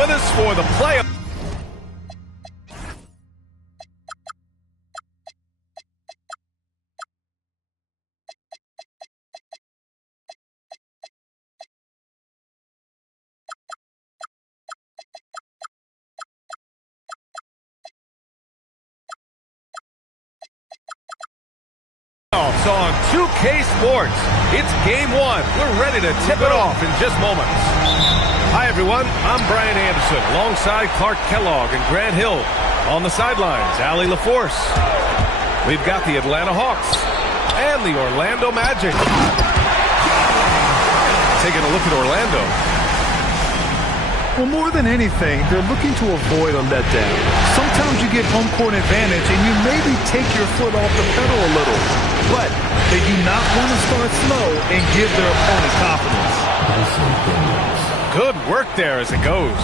with us for the play. On 2K Sports. It's game one. We're ready to tip it off in just moments. Hi, everyone. I'm Brian Anderson alongside Clark Kellogg and Grant Hill. On the sidelines, Allie LaForce. We've got the Atlanta Hawks and the Orlando Magic. Taking a look at Orlando. Well, more than anything, they're looking to avoid a letdown. Sometimes you get home court advantage and you maybe take your foot off the pedal a little. But they do not want to start slow and give their opponent confidence. Good work there as it goes.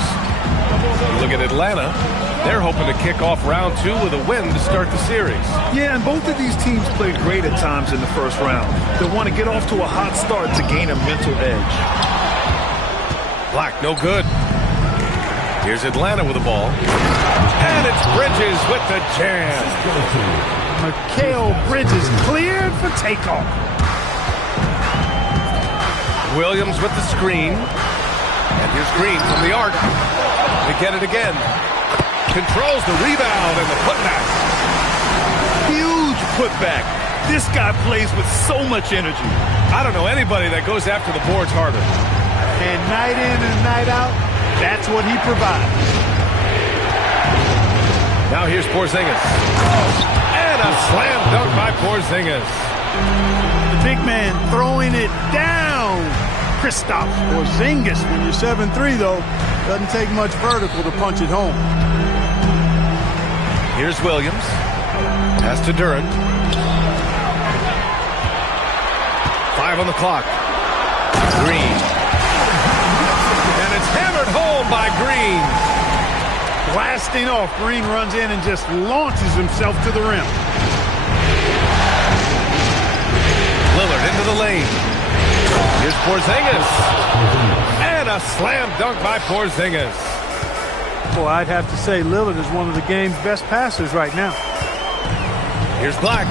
Look at Atlanta. They're hoping to kick off round two with a win to start the series. Yeah, and both of these teams played great at times in the first round. They want to get off to a hot start to gain a mental edge. Black, no good. Here's Atlanta with the ball. And it's Bridges with the jam. Mikal Bridges cleared for takeoff. Williams with the screen. And here's Green from the arc. They get it again. Controls the rebound and the putback. Huge putback. This guy plays with so much energy. I don't know anybody that goes after the boards harder. And night in and night out, that's what he provides. Now here's Porzingis. And a slam dunk by Porzingis. The big man throwing it down. Kristaps Porzingis. When you're 7'3", though, doesn't take much vertical to punch it home. Here's Williams. Pass to Durant. 5 on the clock. Green. And it's hammered home by Green. Blasting off, Green runs in and just launches himself to the rim. Lillard into the lane. Here's Porzingis. And a slam dunk by Porzingis. Boy, I'd have to say Lillard is one of the game's best passers right now. Here's Black.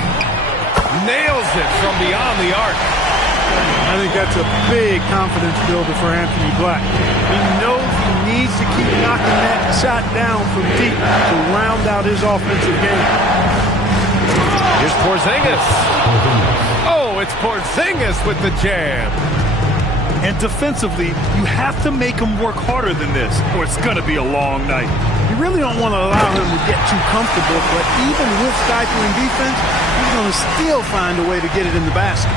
Nails it from beyond the arc. I think that's a big confidence builder for Anthony Black. He knows he needs to keep knocking that shot down from deep to round out his offensive game. Here's Porzingis. Oh, it's Porzingis with the jam. And defensively, you have to make him work harder than this, or it's going to be a long night. You really don't want to allow him to get too comfortable, but even with stifling defense, he's going to still find a way to get it in the basket.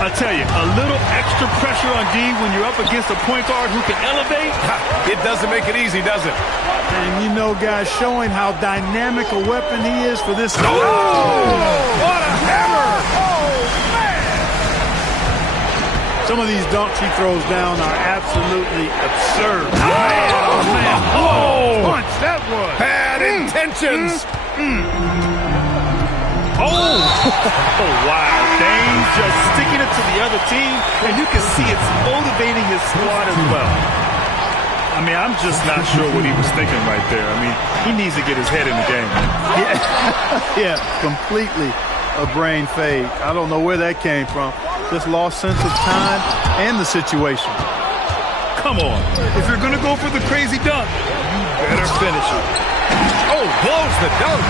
I tell you, a little extra pressure on D when you're up against a point guard who can elevate. It doesn't make it easy, does it? And you know, guys, showing how dynamic a weapon he is for this. Oh! What a hammer! Oh, man! Some of these dunks he throws down are absolutely absurd. Oh, man! Oh, punch that was. Bad intentions. Oh, wow. Dame's just sticking it to the other team, and you can see it's motivating his squad as well. I mean, I'm just not sure what he was thinking right there. I mean, he needs to get his head in the game. Yeah, completely a brain fade. I don't know where that came from. Just lost sense of time and the situation. Come on. If you're going to go for the crazy dunk, you better finish it. Oh, blows the dunk.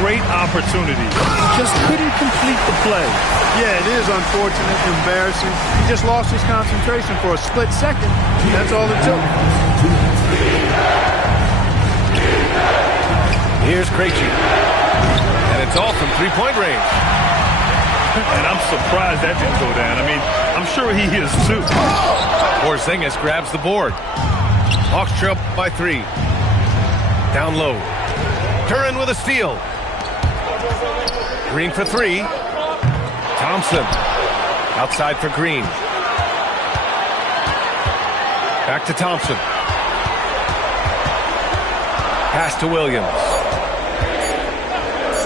Great opportunity. Just couldn't complete the play. Yeah, it is unfortunate, embarrassing. He just lost his concentration for a split second. That's all it took. Here's Krejci. And it's all from three-point range. And I'm surprised that didn't go down. I mean, I'm sure he is too. Porzingis grabs the board. Hawks trail by 3. Down low. Duran with a steal. Green for 3. Thompson. Outside for Green. Back to Thompson. Pass to Williams.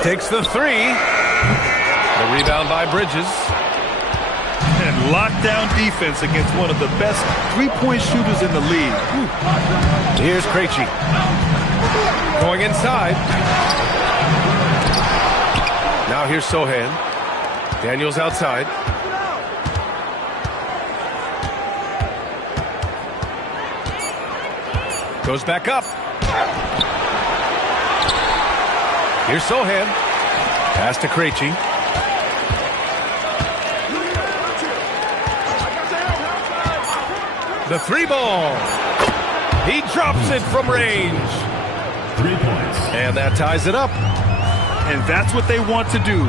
Takes the 3. The rebound by Bridges. And lockdown defense against one of the best three-point shooters in the league. Here's Krejci. Going inside. Now here's Sohan. Daniels outside. Goes back up. Here's Sohan. Pass to Krejci. The three ball. He drops it from range. 3 points. And that ties it up. And that's what they want to do.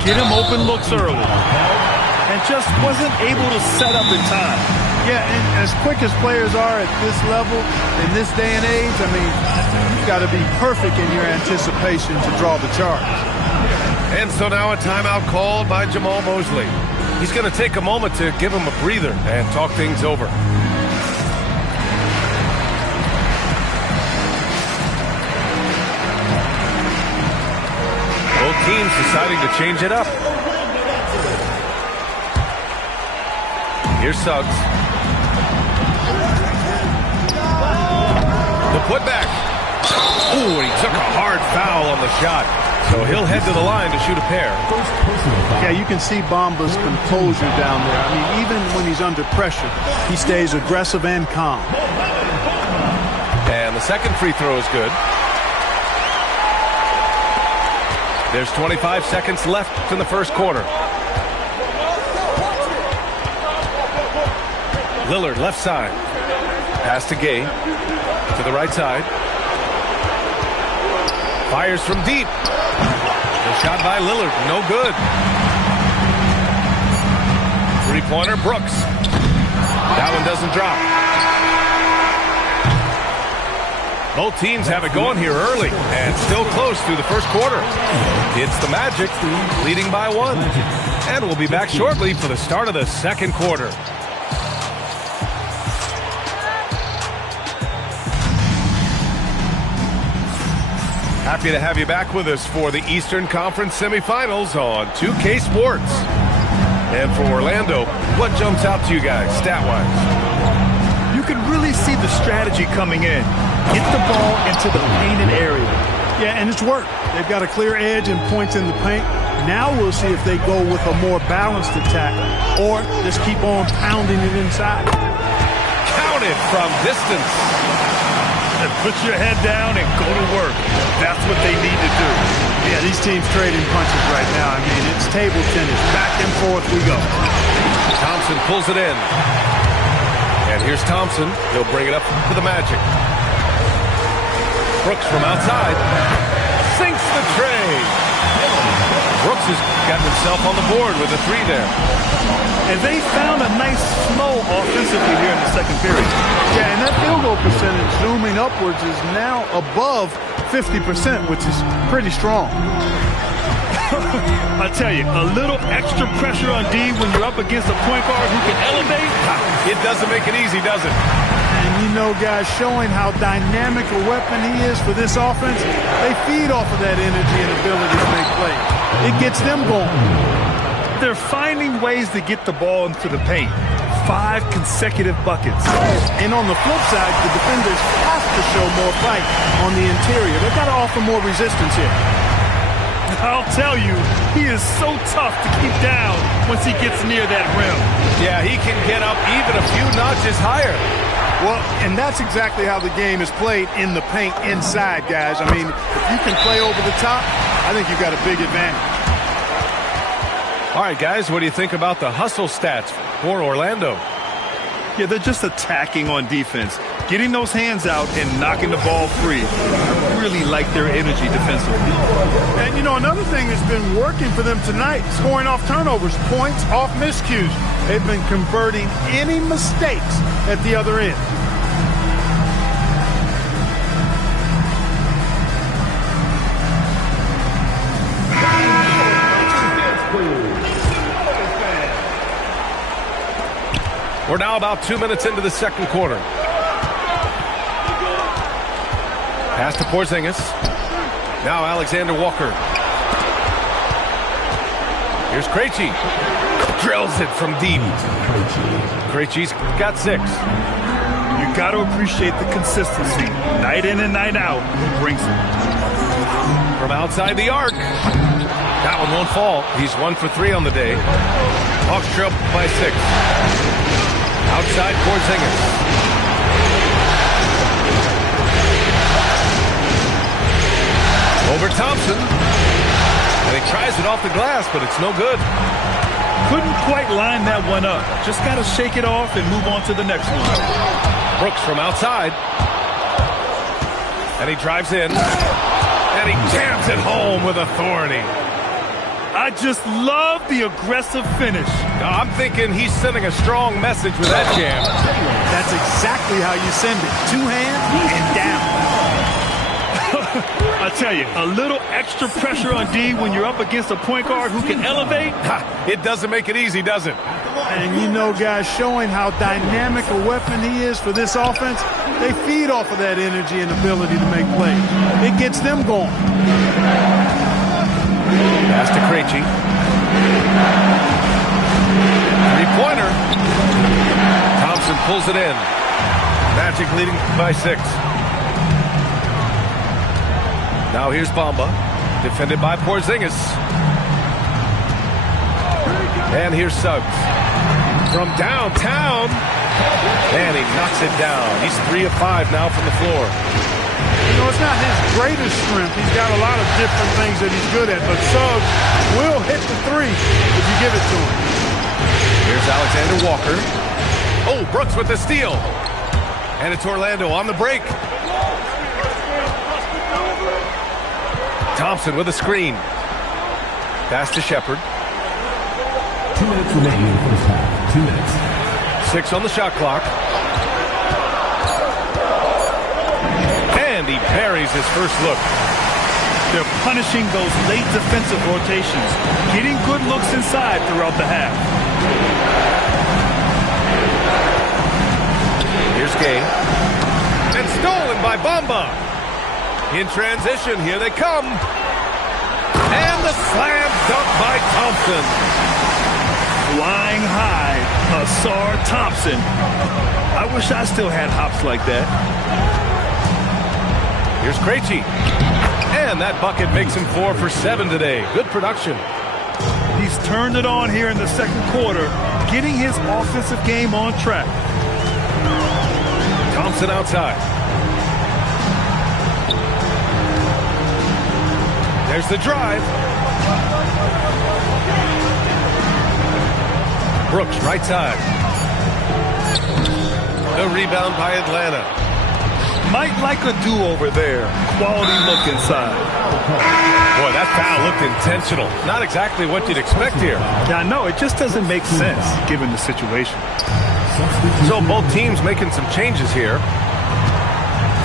Get him open looks early. And just wasn't able to set up in time. Yeah, and as quick as players are at this level, in this day and age, I mean, you've got to be perfect in your anticipation to draw the charge. And so now a timeout called by Jamal Mosley. He's going to take a moment to give him a breather and talk things over. Both teams deciding to change it up. Here's Suggs. The putback. Ooh, he took a hard foul on the shot. So he'll head to the line to shoot a pair. Yeah, you can see Bamba's composure down there. I mean, even when he's under pressure, he stays aggressive and calm. And the second free throw is good. There's 25 seconds left in the first quarter. Lillard left side. Pass to Gay. To the right side. Fires from deep. The shot by Lillard. No good. Three-pointer, Brooks. That one doesn't drop. Both teams have it going here early and still close through the first quarter. It's the Magic leading by 1. And we'll be back shortly for the start of the second quarter. Happy to have you back with us for the Eastern Conference semifinals on 2K Sports. And for Orlando, what jumps out to you guys stat-wise? You can really see the strategy coming in. Get the ball into the painted area. Yeah, and it's worked. They've got a clear edge and points in the paint. Now we'll see if they go with a more balanced attack or just keep on pounding it inside. Counted from distance. And put your head down and go to work. That's what they need to do. Yeah, these teams trading punches right now. I mean, it's table tennis. Back and forth we go. Thompson pulls it in. And here's Thompson. He'll bring it up to the Magic. Brooks from outside. Sinks the tray. Brooks has got himself on the board with a three there. And they found a nice flow offensively here in the second period. Yeah, and that field goal percentage zooming upwards is now above 50%, which is pretty strong. I tell you, a little extra pressure on D when you're up against a point guard who can elevate. It doesn't make it easy, does it? And you know, guys, showing how dynamic a weapon he is for this offense, they feed off of that energy and ability to make plays. It gets them going. They're finding ways to get the ball into the paint. 5 consecutive buckets. And on the flip side, the defenders have to show more fight on the interior. They've got to offer more resistance here. I'll tell you, he is so tough to keep down once he gets near that rim. Yeah, he can get up even a few notches higher. Well, and that's exactly how the game is played in the paint inside, guys. I mean, if you can play over the top, I think you've got a big advantage. All right, guys, what do you think about the hustle stats for Orlando? Yeah, they're just attacking on defense, getting those hands out and knocking the ball free. I really like their energy defensively. And, you know, another thing that's been working for them tonight, scoring off turnovers, points off miscues. They've been converting any mistakes at the other end. We're now about 2 minutes into the second quarter. Pass to Porzingis. Now Alexander Walker. Here's Krejci. Drills it from deep. Krejci's got 6. You got to appreciate the consistency. Night in and night out, he brings it. From outside the arc. That one won't fall. He's 1 for 3 on the day. Hawks trail by 6. Outside Porzingis. Over Thompson. And he tries it off the glass, but it's no good. Couldn't quite line that one up. Just got to shake it off and move on to the next one. Brooks from outside. And he drives in. And he jams it home with authority. I just love the aggressive finish. I'm thinking he's sending a strong message with that jam. That's exactly how you send it. 2 hands and down. I tell you, a little extra pressure on D when you're up against a point guard who can elevate. It doesn't make it easy, does it? And you know, guys, showing how dynamic a weapon he is for this offense, they feed off of that energy and ability to make plays. It gets them going. Pass to Krejci. 3-pointer. Thompson pulls it in. Magic leading by 6. Now here's Bamba, defended by Porzingis. And here's Suggs. From downtown. And he knocks it down. He's 3 of 5 now from the floor. You know, it's not his greatest strength. He's got a lot of different things that he's good at, but Suggs will hit the 3 if you give it to him. Here's Alexander Walker. Oh, Brooks with the steal. And it's Orlando on the break. Thompson with a screen. Pass to Shepherd. 2 minutes remaining in the first half. 2 minutes. 6 on the shot clock. And he buries his first look. They're punishing those late defensive rotations, getting good looks inside throughout the half. Here's Gay. And stolen by Bamba. In transition, here they come. And the slam dunk by Thompson. Flying high, Ausar Thompson. I wish I still had hops like that. Here's Krejci. And that bucket makes him 4 for 7 today. Good production. He's turned it on here in the second quarter, getting his offensive game on track. Thompson outside. There's the drive. Brooks, right side. The rebound by Atlanta. Might like a do-over there. Quality look inside. Boy, that foul looked intentional. Not exactly what you'd expect here. Yeah, I know. It just doesn't make sense given the situation. So both teams making some changes here.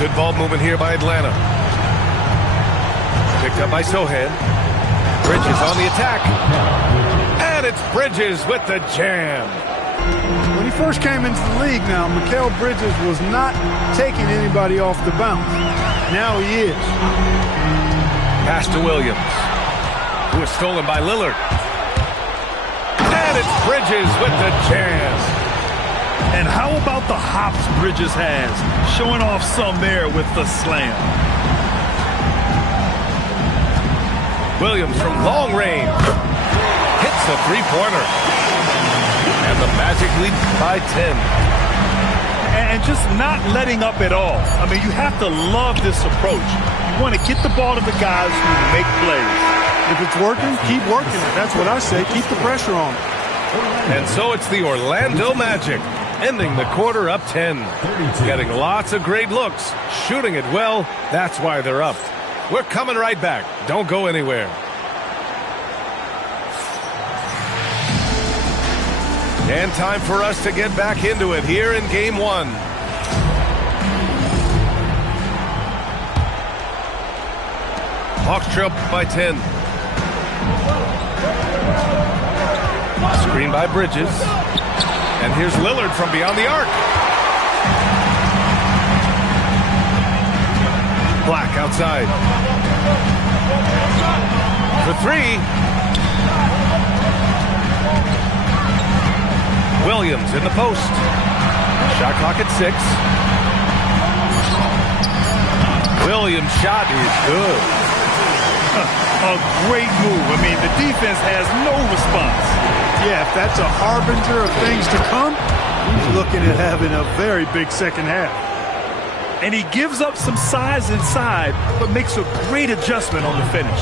Good ball movement here by Atlanta. Picked up by Sohan. Bridges on the attack. And it's Bridges with the jam. When he first came into the league now, Mikal Bridges was not taking anybody off the bounce. Now he is. Pass to Williams, who is stolen by Lillard. And it's Bridges with the jam. And how about the hops Bridges has? Showing off some there with the slam. Williams from long range. Hits a 3-pointer. And the Magic lead by 10. And just not letting up at all. I mean, you have to love this approach. You want to get the ball to the guys who make plays. If it's working, keep working it. That's what I say. Keep the pressure on. And so it's the Orlando Magic, ending the quarter up 10. Getting lots of great looks, shooting it well. That's why they're up. We're coming right back. Don't go anywhere. And time for us to get back into it here in Game 1. Hawks trail by 10. Screen by Bridges. And here's Lillard from beyond the arc. Black outside. For 3. Williams in the post. Shot clock at 6. Williams' shot is good. A great move. I mean, the defense has no response. Yeah, if that's a harbinger of things to come, he's looking at having a very big second half. And he gives up some size inside, but makes a great adjustment on the finish.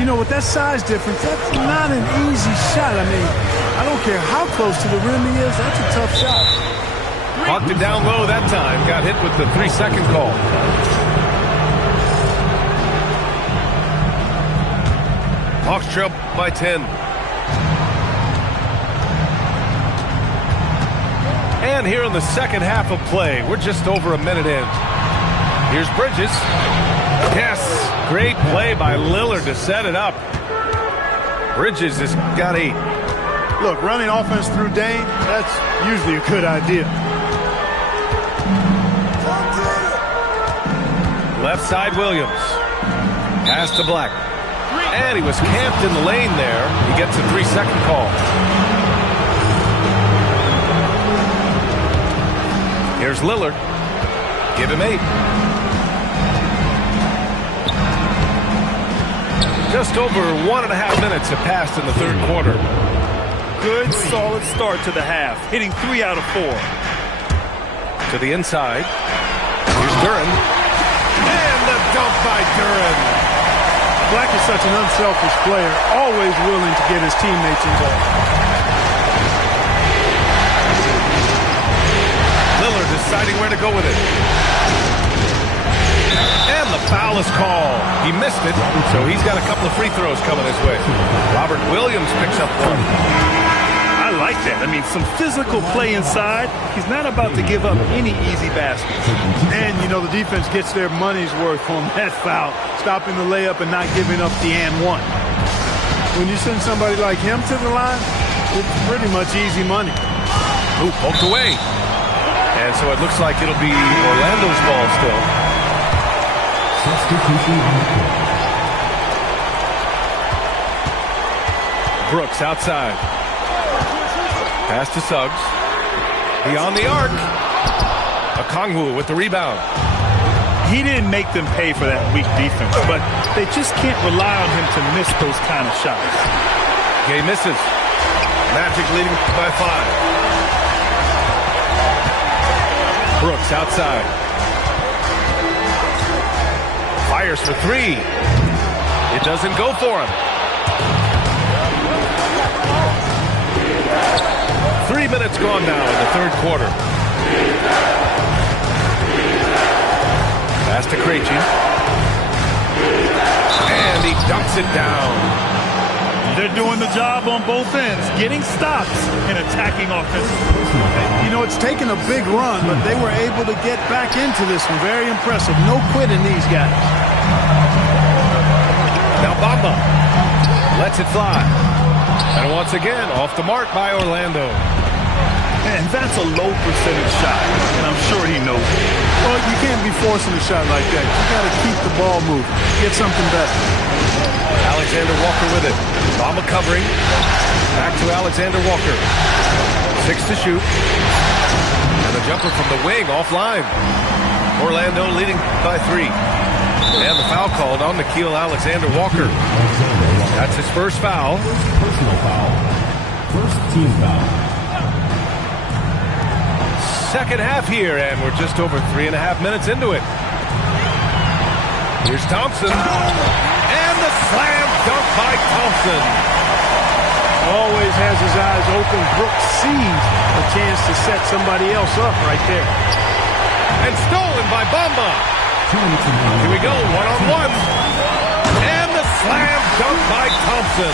You know, with that size difference, that's not an easy shot. I mean, I don't care how close to the rim he is, that's a tough shot. Marked it down low that time. Got hit with the 3-second call. Hawks trail by 10. And here in the second half of play, we're just over a minute in. Here's Bridges. Yes, great play by Lillard to set it up. Bridges has got 8. Look, running offense through Dame, that's usually a good idea. Left side Williams. Pass to Black. And he was camped in the lane there. He gets a 3-second call. Here's Lillard. Give him 8. Just over 1.5 minutes have passed in the third quarter. Good, solid start to the half, hitting 3 out of 4. To the inside. Here's Duren. And the dunk by Duren. Black is such an unselfish player, always willing to get his teammates involved. Lillard deciding where to go with it. And the foul is called. He missed it, so he's got a couple of free throws coming his way. Robert Williams picks up 1. I like that. I mean, some physical play inside. He's not about to give up any easy baskets. And, you know, the defense gets their money's worth on that foul, stopping the layup and not giving up the and one. When you send somebody like him to the line, it's pretty much easy money. Ooh, poked away. And so it looks like it'll be Orlando's ball still. Brooks outside. Pass to Suggs. Beyond the arc. Okongwu with the rebound. He didn't make them pay for that weak defense, but they just can't rely on him to miss those kind of shots. Gay misses. Magic leading by 5. Brooks outside. Fires for 3. It doesn't go for him. 3 minutes gone now in the third quarter. Pass to Krejci. And he dunks it down. They're doing the job on both ends, getting stops and attacking offensively. You know, it's taken a big run, but they were able to get back into this one. Very impressive. No quitting these guys. Now Bamba lets it fly. And once again, off the mark by Orlando. And that's a low percentage shot, and I'm sure he knows it. Well, you can't be forcing a shot like that. You got to keep the ball moving. Get something better. Alexander Walker with it. Bamba covering. Back to Alexander Walker. 6 to shoot. And the jumper from the wing offline. Orlando leading by 3. And the foul called on Nickeil Alexander Walker. That's his first foul. Personal foul. First team foul. Second half here, and we're just over 3.5 minutes into it. Here's Thompson. And the slam dunk by Thompson. Always has his eyes open. Brooks sees a chance to set somebody else up right there. And stolen by Bamba. Here we go, one-on-one. And the slam dunk by Thompson.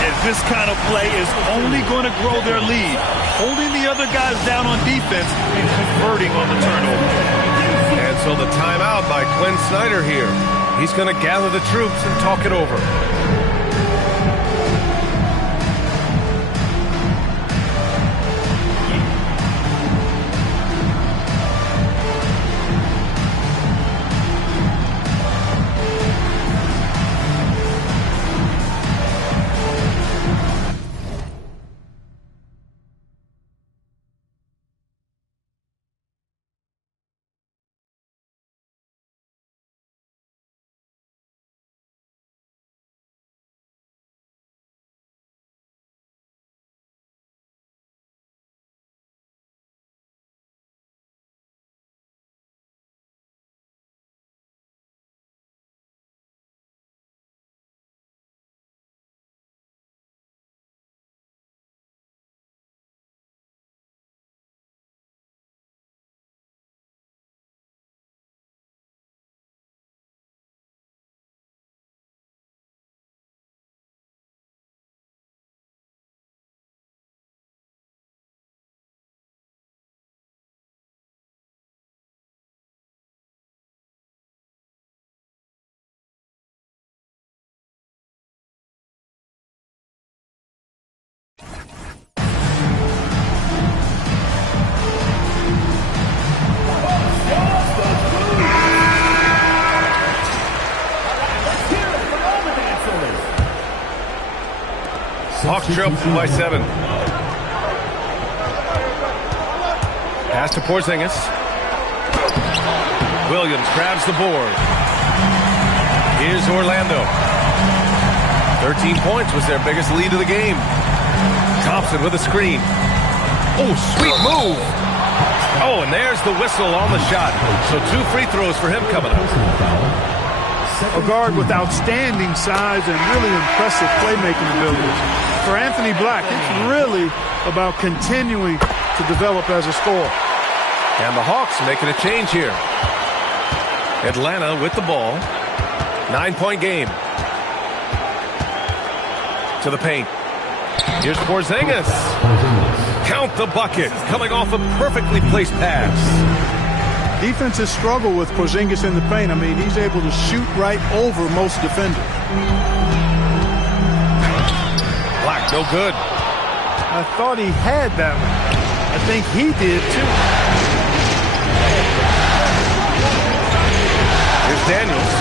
And this kind of play is only going to grow their lead, holding the other guys down on defense and converting on the turnover. And so the timeout by Quinn Snyder here. He's going to gather the troops and talk it over. Hawks trail by 7. Pass to Porzingis. Williams grabs the board. Here's Orlando. 13 points was their biggest lead of the game. Thompson with a screen. Oh, sweet move. Oh, and there's the whistle on the shot. So 2 free throws for him coming up. A guard with outstanding size and really impressive playmaking abilities. For Anthony Black, it's really about continuing to develop as a scorer. And the Hawks making a change here. Atlanta with the ball. 9-point game. To the paint. Here's Porzingis. Count the bucket. Coming off a perfectly placed pass. Defenses struggle with Porzingis in the paint. I mean, he's able to shoot right over most defenders. Black, no good. I thought he had that one. I think he did, too. Here's Daniels.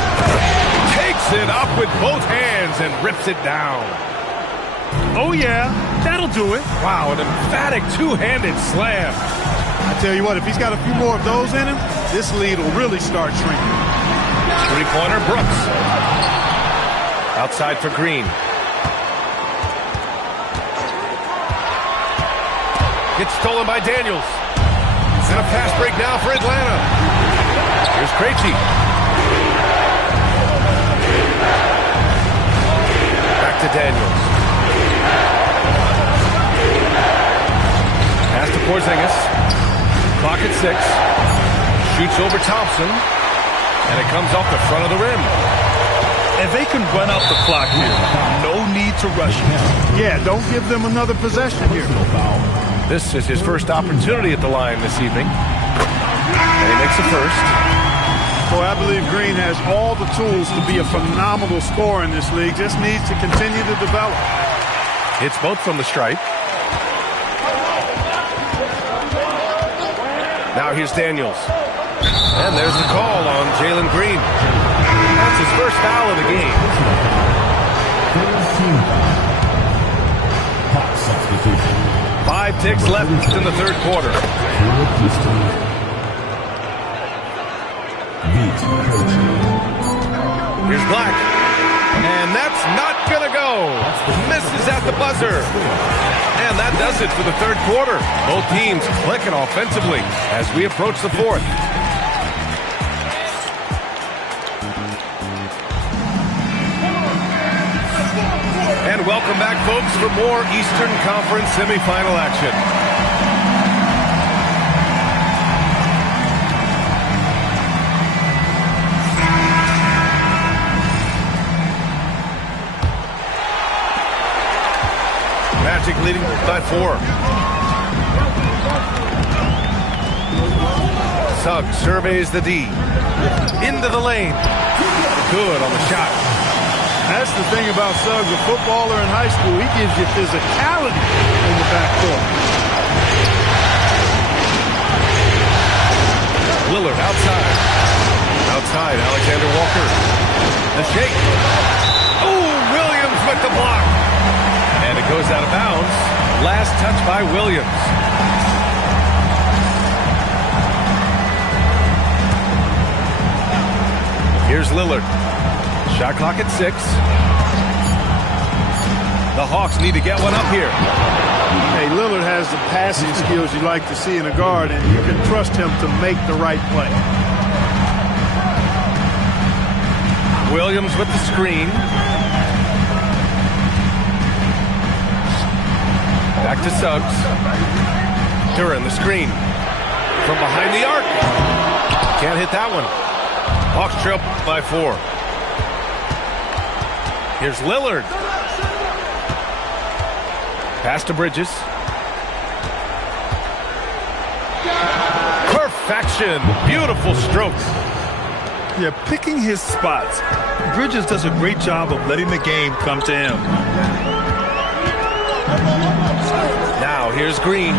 Takes it up with both hands and rips it down. Oh, yeah. That'll do it. Wow, an emphatic two-handed slam. I tell you what, if he's got a few more of those in him, this lead will really start shrinking. Three-pointer, Brooks. Outside for Green. Gets stolen by Daniels. And a fast break now for Atlanta. Here's Krejci. Back to Daniels. Pass to Porzingis. Clock at 6. Shoots over Thompson. And it comes off the front of the rim. And they can run out the clock here. No need to rush it. Yeah, don't give them another possession here. This is his first opportunity at the line this evening. And he makes a first. Boy, I believe Green has all the tools to be a phenomenal scorer in this league. Just needs to continue to develop. Hits both from the stripe. Now here's Daniels. And there's the call on Jalen Green. That's his first foul of the game. Substitution. 5 ticks left in the third quarter. Here's Black. And that's not going to go. Misses at the buzzer. And that does it for the third quarter. Both teams clicking offensively as we approach the fourth. And welcome back, folks, for more Eastern Conference semifinal action. Magic leading by 4. Suggs surveys the D. Into the lane. Good on the shot. That's the thing about Suggs, a footballer in high school. He gives you physicality in the backcourt. Lillard outside. Outside, Alexander Walker. The shake. Oh, Williams with the block. And it goes out of bounds. Last touch by Williams. Here's Lillard. Shot clock at 6. The Hawks need to get one up here. Hey, Lillard has the passing skills you like to see in a guard, and you can trust him to make the right play. Williams with the screen. Back to Suggs. Duran the screen. From behind the arc. Can't hit that one. Hawks trail by 4. Here's Lillard. Pass to Bridges. Perfection. Beautiful stroke. Yeah, picking his spots. Bridges does a great job of letting the game come to him. Now here's Green.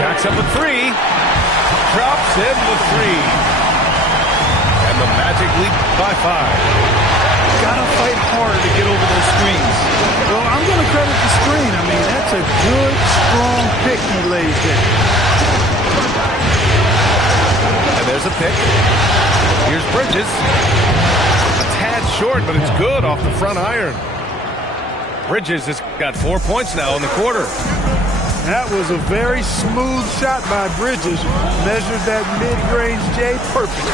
Jacks up a 3. Drops in the 3. And the Magic lead by 5. Gotta fight harder to get over those screens. Well, I'm I'm going to credit the screen. I mean, that's a good, strong pick he lays there. And there's a pick. Here's Bridges. A tad short, but it's good off the front iron. Bridges has got 4 points now in the quarter. That was a very smooth shot by Bridges. Measured that mid-range J perfect.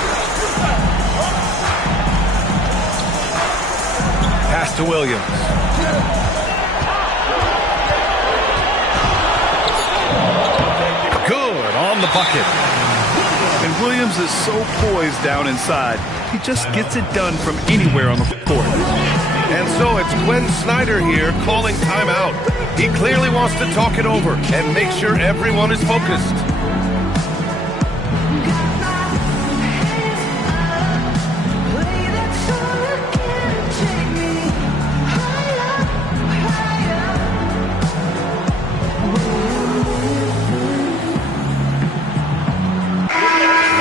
Pass to Williams. Good on the bucket. And Williams is so poised down inside. He just gets it done from anywhere on the court. And so it's Quinn Snyder here calling timeout. He clearly wants to talk it over and make sure everyone is focused.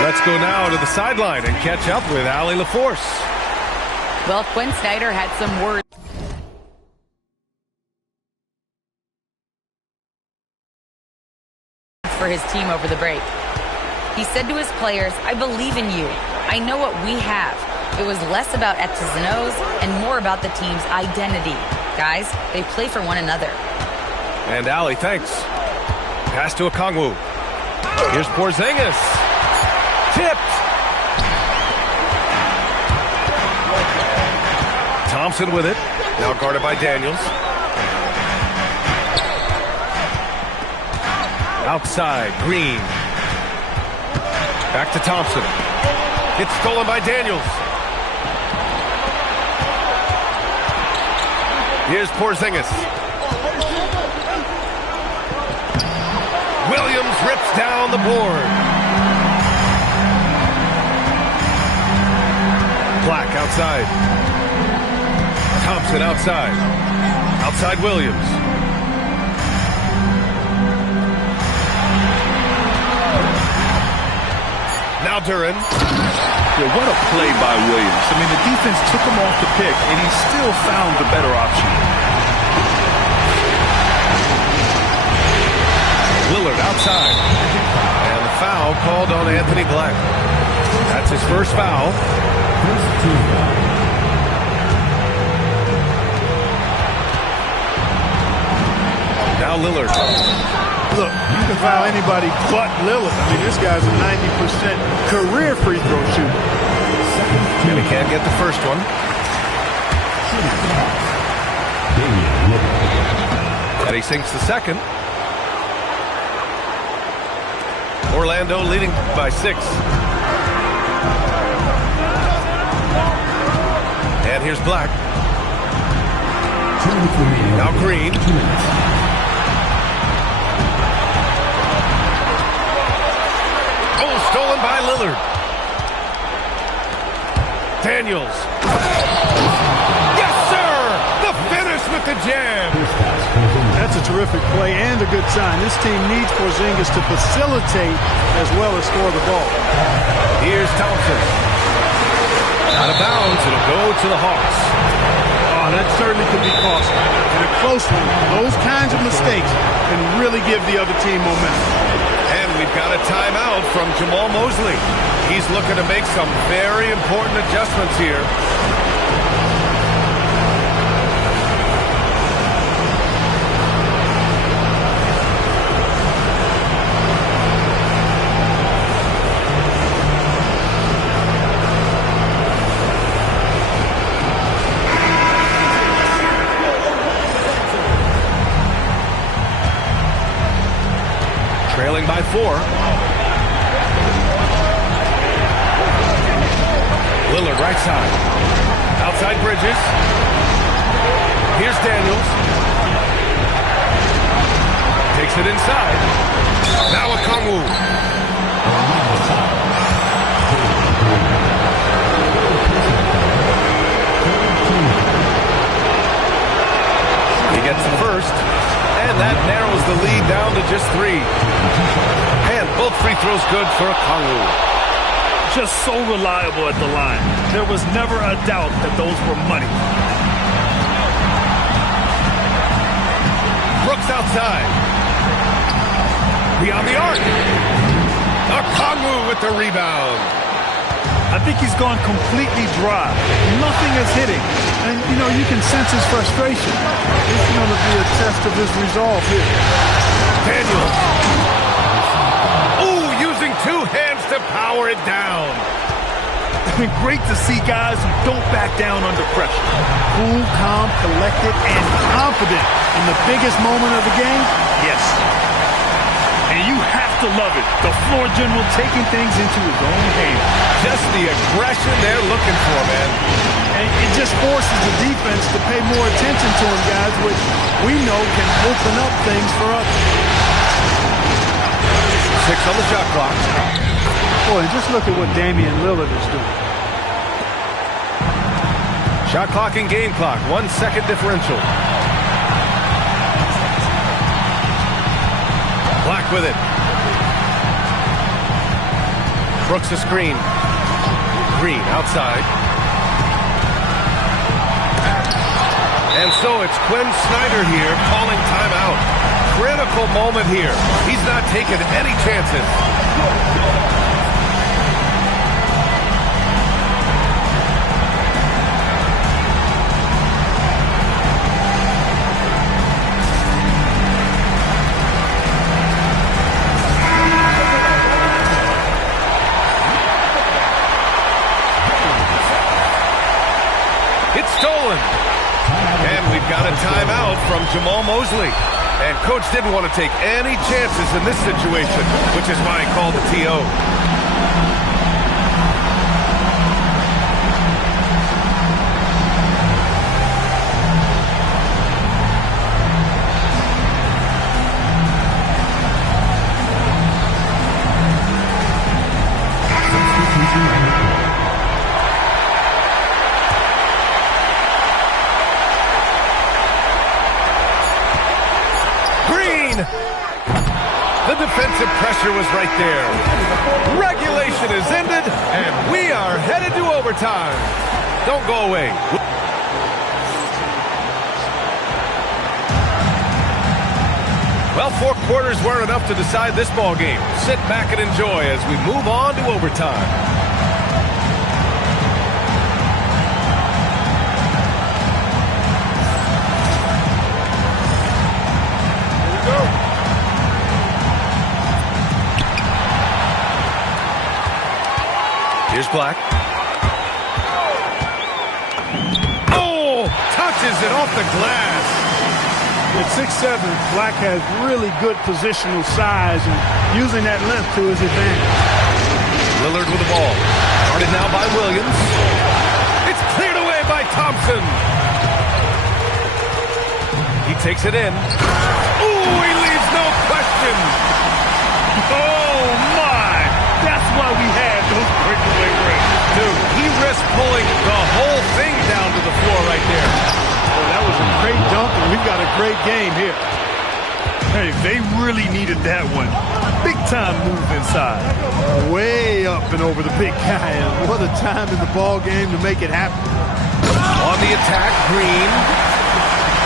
Let's go now to the sideline and catch up with Allie LaForce. Well, Quinn Snyder had some words for his team over the break. He said to his players, "I believe in you. I know what we have." It was less about X's and O's and more about the team's identity. Guys, they play for one another. And Allie, thanks. Pass to Okongwu. Here's Porzingis. Tipped. Thompson with it. Now guarded by Daniels. Outside, Green. Back to Thompson. It's stolen by Daniels. Here's Porzingis. Williams rips down the board. Black outside. Thompson outside. Outside Williams. Now Duren. Yeah, what a play by Williams. I mean, the defense took him off the pick, and he still found the better option. Lillard outside. And the foul called on Anthony Black. That's his first foul. Now Lillard. Look, you can foul anybody but Lillard. I mean, this guy's a 90% career free throw shooter. And he can't get the first one. And he sinks the second. Orlando leading by 6. And here's Black. Now Green. Oh, stolen by Lillard. Daniels. Yes, sir! The finish with the jam. That's a terrific play and a good sign. This team needs Porzingis to facilitate as well as score the ball. Here's Thompson. Out of bounds, it'll go to the Hawks. Oh, that certainly could be costly. And a close one, those kinds of mistakes can really give the other team momentum. And we've got a timeout from Jamal Mosley. He's looking to make some very important adjustments here. Trailing by 4. Lillard right side. Outside Bridges. Here's Daniels. Takes it inside. Now Okongwu. He gets the first. And that narrows the lead down to just 3. And both free throws good for Okongwu. Just so reliable at the line. There was never a doubt that those were money. outside. Beyond the arc. Okongwu with the rebound. I think he's gone completely dry. Nothing is hitting. And, you know, you can sense his frustration. It's going to be a test of his resolve here. Daniels. Ooh, using two hands to power it down. Great to see guys who don't back down under pressure. Cool, calm, collected, and confident in the biggest moment of the game. Yes. And you have to love it. The floor general taking things into his own hands. Just the aggression they're looking for, man. And it just forces the defense to pay more attention to him, guys, which we know can open up things for others. 6 on the shot clock. Boy, just look at what Damian Lillard is doing. Shot clock and game clock. 1 second differential. Black with it. Brooks a screen. Green outside. And so it's Quinn Snyder here calling timeout. Critical moment here. He's not taking any chances. It's stolen. And we've got a timeout from Jamal Mosley. And coach didn't want to take any chances in this situation, which is why he called the TO. The defensive pressure was right there. Regulation is ended, and we are headed to overtime. Don't go away. Well, 4 quarters weren't enough to decide this ball game. Sit back and enjoy as we move on to overtime. Here's Black. Oh, touches it off the glass. At 6'7", Black has really good positional size and using that length to his advantage. Lillard with the ball. Guarded now by Williams. It's cleared away by Thompson. He takes it in. Ooh, he leaves no question. Oh, my. That's why we had those breakaway rims. Dude, he risked pulling the whole thing down to the floor right there. Well, that was a great dunk, and we've got a great game here. Hey, they really needed that one. Big time move inside. Way up and over the big guy, and what a time in the ball game to make it happen. On the attack, Green.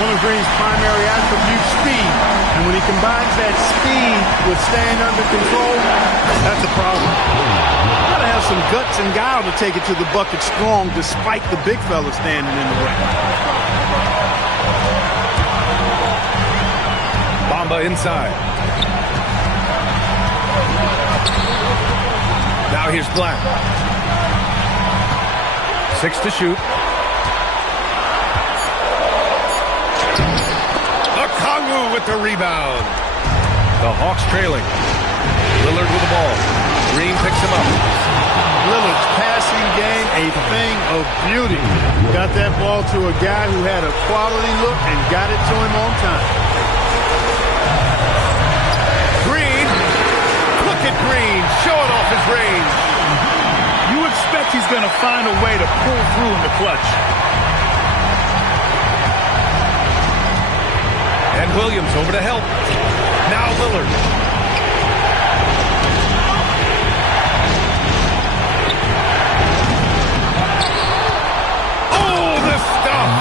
One of Green's primary attributes, speed. And when he combines that speed with staying under control, that's a problem. You gotta have some guts and guile to take it to the bucket strong despite the big fella standing in the way. Bamba inside. Now here's Black. 6 to shoot. Okongwu with the rebound. The Hawks trailing. Lillard with the ball. Green picks him up. Lillard's passing game, a thing of beauty. Got that ball to a guy who had a quality look and got it to him on time. Green. Look at Green showing off his range. You expect he's going to find a way to pull through in the clutch. And Williams over to help. Now Lillard. Oh, the stuff.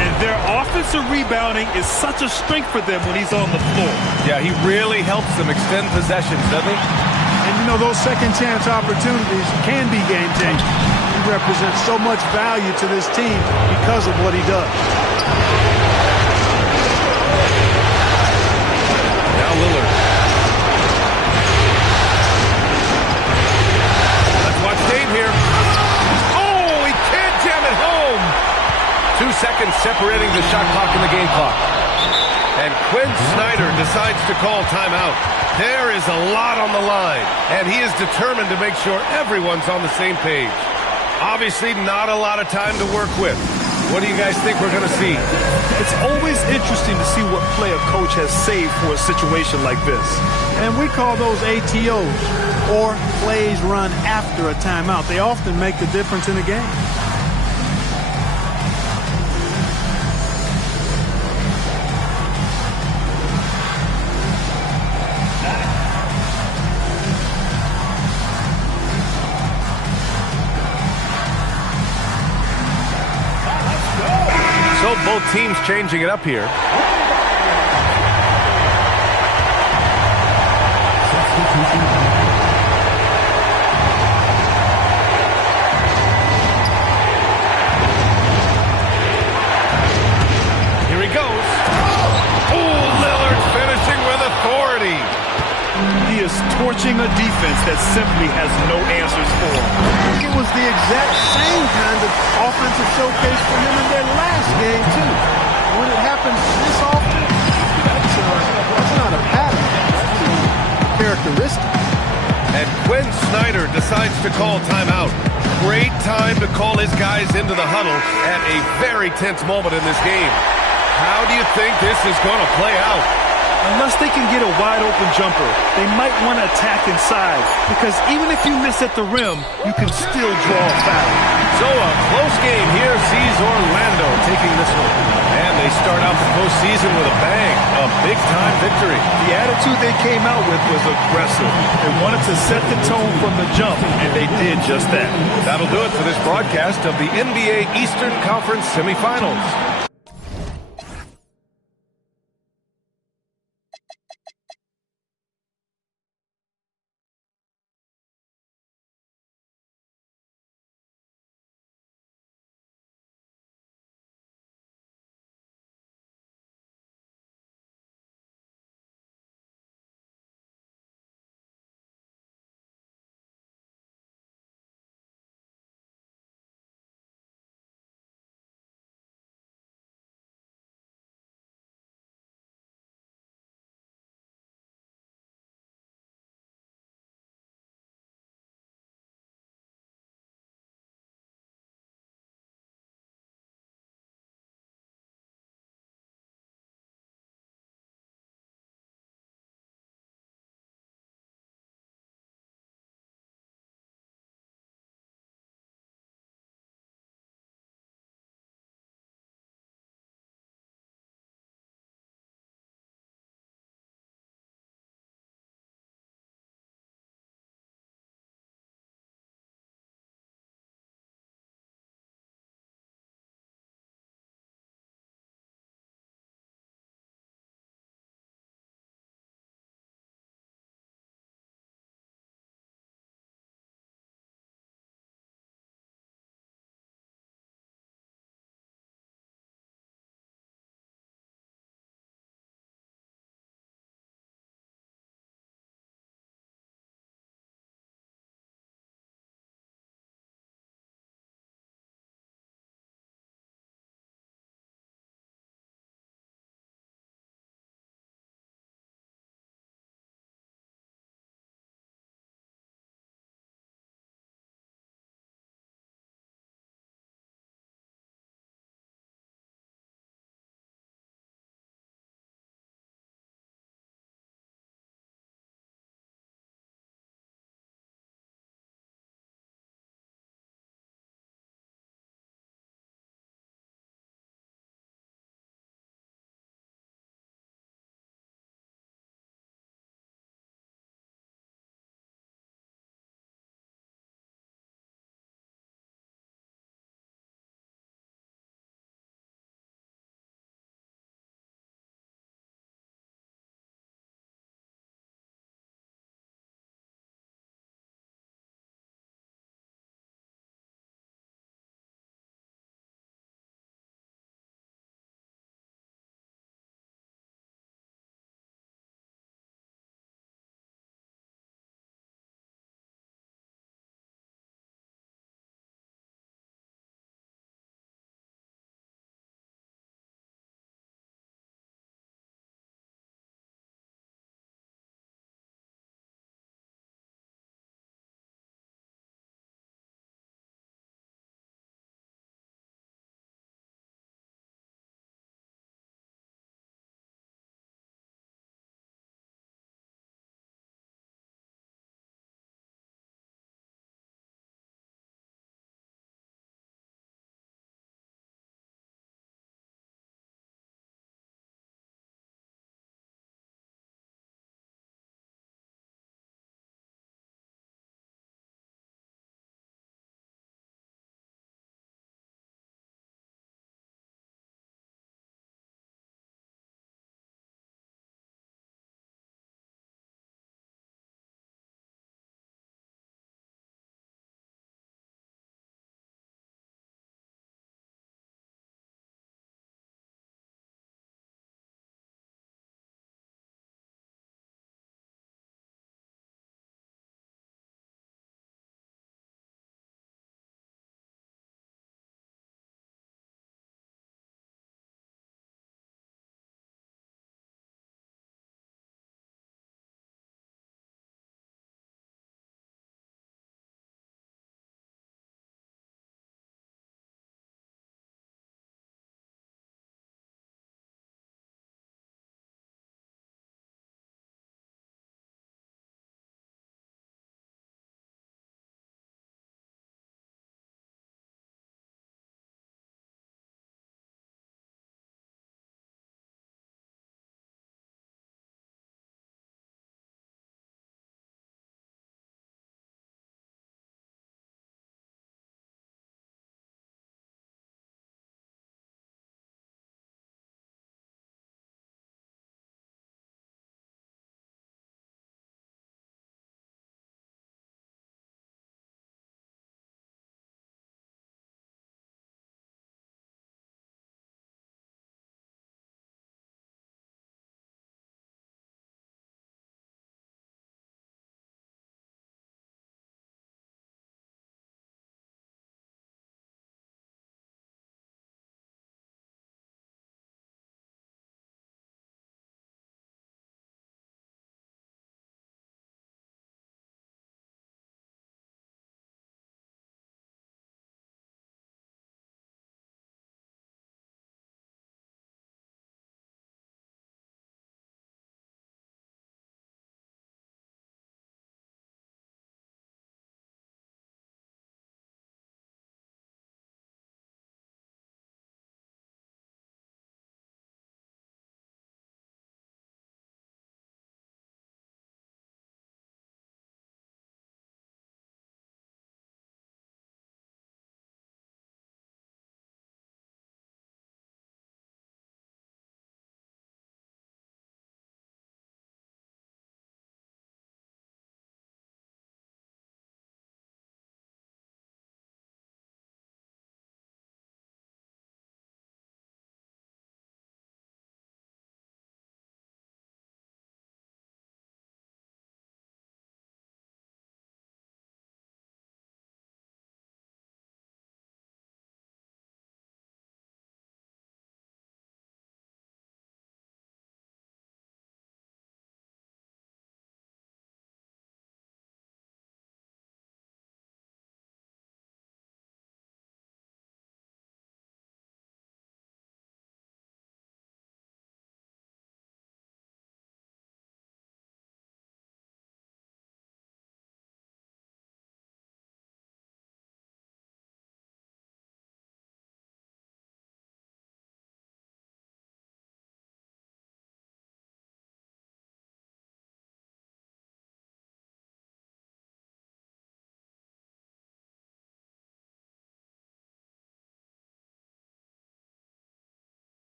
And their offensive Defensive rebounding is such a strength for them when he's on the floor. Yeah, he really helps them extend possessions, doesn't he? And, you know, those second-chance opportunities can be game-changing. He represents so much value to this team because of what he does. Now Lillard. Let's watch Dame here. Oh, he can't jam it home. 2 seconds separating the shot clock and the game clock. And Quinn Snyder decides to call timeout. There is a lot on the line, and he is determined to make sure everyone's on the same page. Obviously, not a lot of time to work with. What do you guys think we're going to see? It's always interesting to see what play a coach has saved for a situation like this. And we call those ATOs, or plays run after a timeout. They often make the difference in a game. So both teams changing it up here. Here he goes. Oh, Lillard finishing with authority. He is torching a defense that simply has no answers for him. It was the exact same kind of offensive showcase for him in their last game, too. When it happens this often, that's not a pattern. That's a characteristic. And Quinn Snyder decides to call timeout. Great time to call his guys into the huddle at a very tense moment in this game. How do you think this is going to play out? Unless they can get a wide-open jumper, they might want to attack inside, because even if you miss at the rim, you can still draw a foul. So a close game here sees Orlando taking this one. And they start out the postseason with a bang, a big-time victory. The attitude they came out with was aggressive. They wanted to set the tone from the jump, and they did just that. That'll do it for this broadcast of the NBA Eastern Conference semifinals.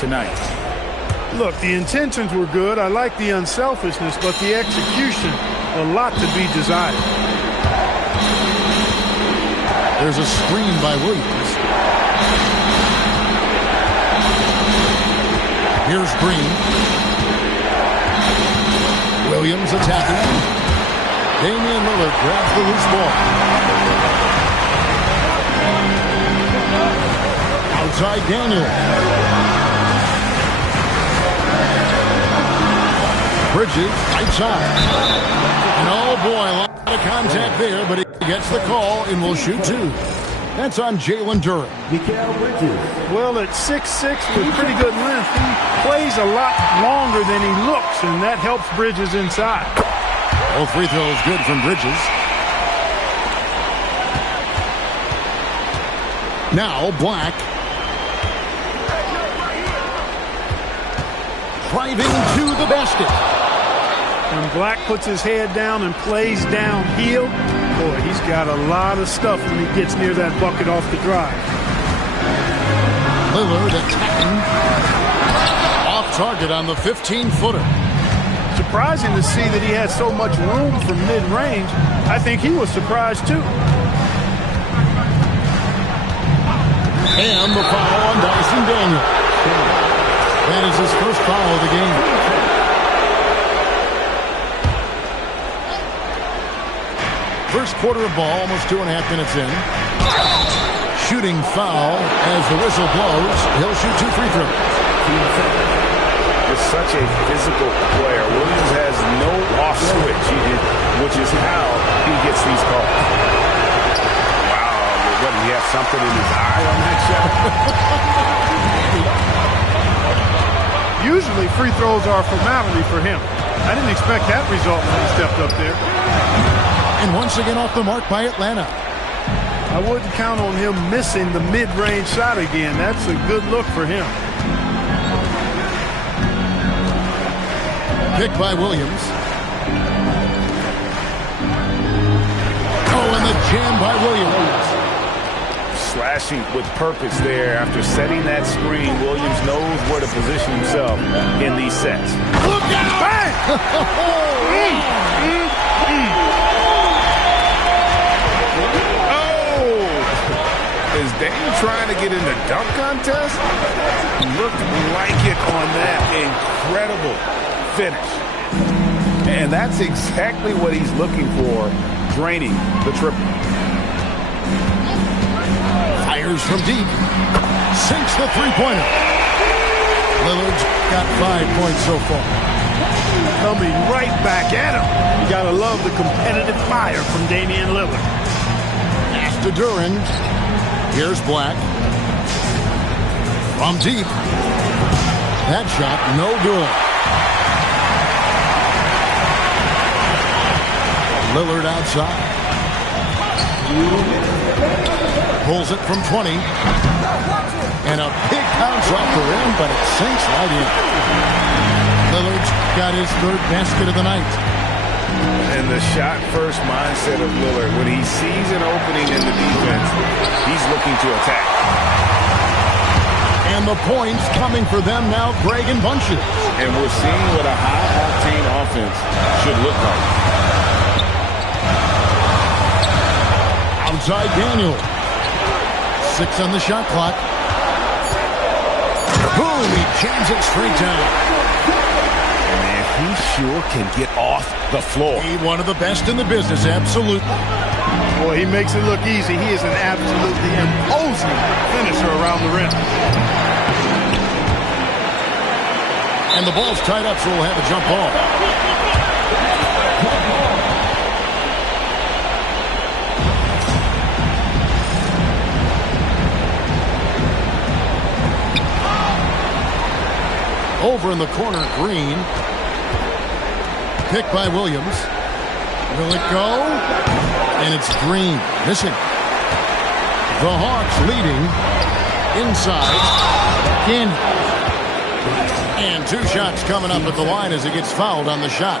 tonight. Look, the intentions were good. I like the unselfishness, but the execution, a lot to be desired. There's a screen by Williams. Here's Green. Williams attacking. Damian Lillard grabs the loose ball. Outside Daniel. Bridges, right side. And oh boy, a lot of contact there, but he gets the call and will shoot two. That's on Jalen Duren. Mikal Bridges. Well, at 6'6", with pretty good length, he plays a lot longer than he looks, and that helps Bridges inside. Both free throws good from Bridges. Now Black. Driving to the basket. When Black puts his head down and plays downhill, boy, he's got a lot of stuff when he gets near that bucket off the drive. Lillard attacking. Off target on the 15-footer. Surprising to see that he had so much room from mid-range. I think he was surprised, too. And the foul on Dyson Daniel. That is his first foul of the game. First quarter of ball, almost 2.5 minutes in. Shooting foul as the whistle blows. He'll shoot 2 free throws. Is such a physical player. Williams has no off switch, which is how he gets these calls. Wow, what, he has something in his eye on that shot? Usually free throws are a formality for him. I didn't expect that result when he stepped up there. And once again off the mark by Atlanta. I wouldn't count on him missing the mid-range shot again. That's a good look for him. Pick by Williams. Oh, and the jam by Williams. Slashing with purpose there. After setting that screen, Williams knows where to position himself in these sets. Look out! Bang! Oh! Is Dame trying to get in the dunk contest? Looked like it on that incredible finish. And that's exactly what he's looking for, draining the triple. Fires from deep. Sinks the three-pointer. Lillard's got 5 points so far. Coming right back at him. You gotta love the competitive fire from Damian Lillard. Pass to Duren. Here's Black. From deep. That shot no good. Lillard outside. Pulls it from 20. And a big bounce off the rim, but it sinks right in. Lillard's got his third basket of the night. And the shot-first mindset of Lillard. When he sees an opening in the defense, he's looking to attack. And the points coming for them now, Greg and Bunches. And we're seeing what a high-octane offense should look like. Outside Daniel. 6 on the shot clock. Boom, he jams it straight down. Man, he sure can get off the floor. He's one of the best in the business, absolutely. Boy, he makes it look easy. He is an absolutely imposing finisher around the rim. And the ball's tied up, so we'll have a jump ball. Over in the corner, Green. Picked by Williams. Will it go? And it's Green. Missing. The Hawks leading. Inside. In. And 2 shots coming up at the line as he gets fouled on the shot.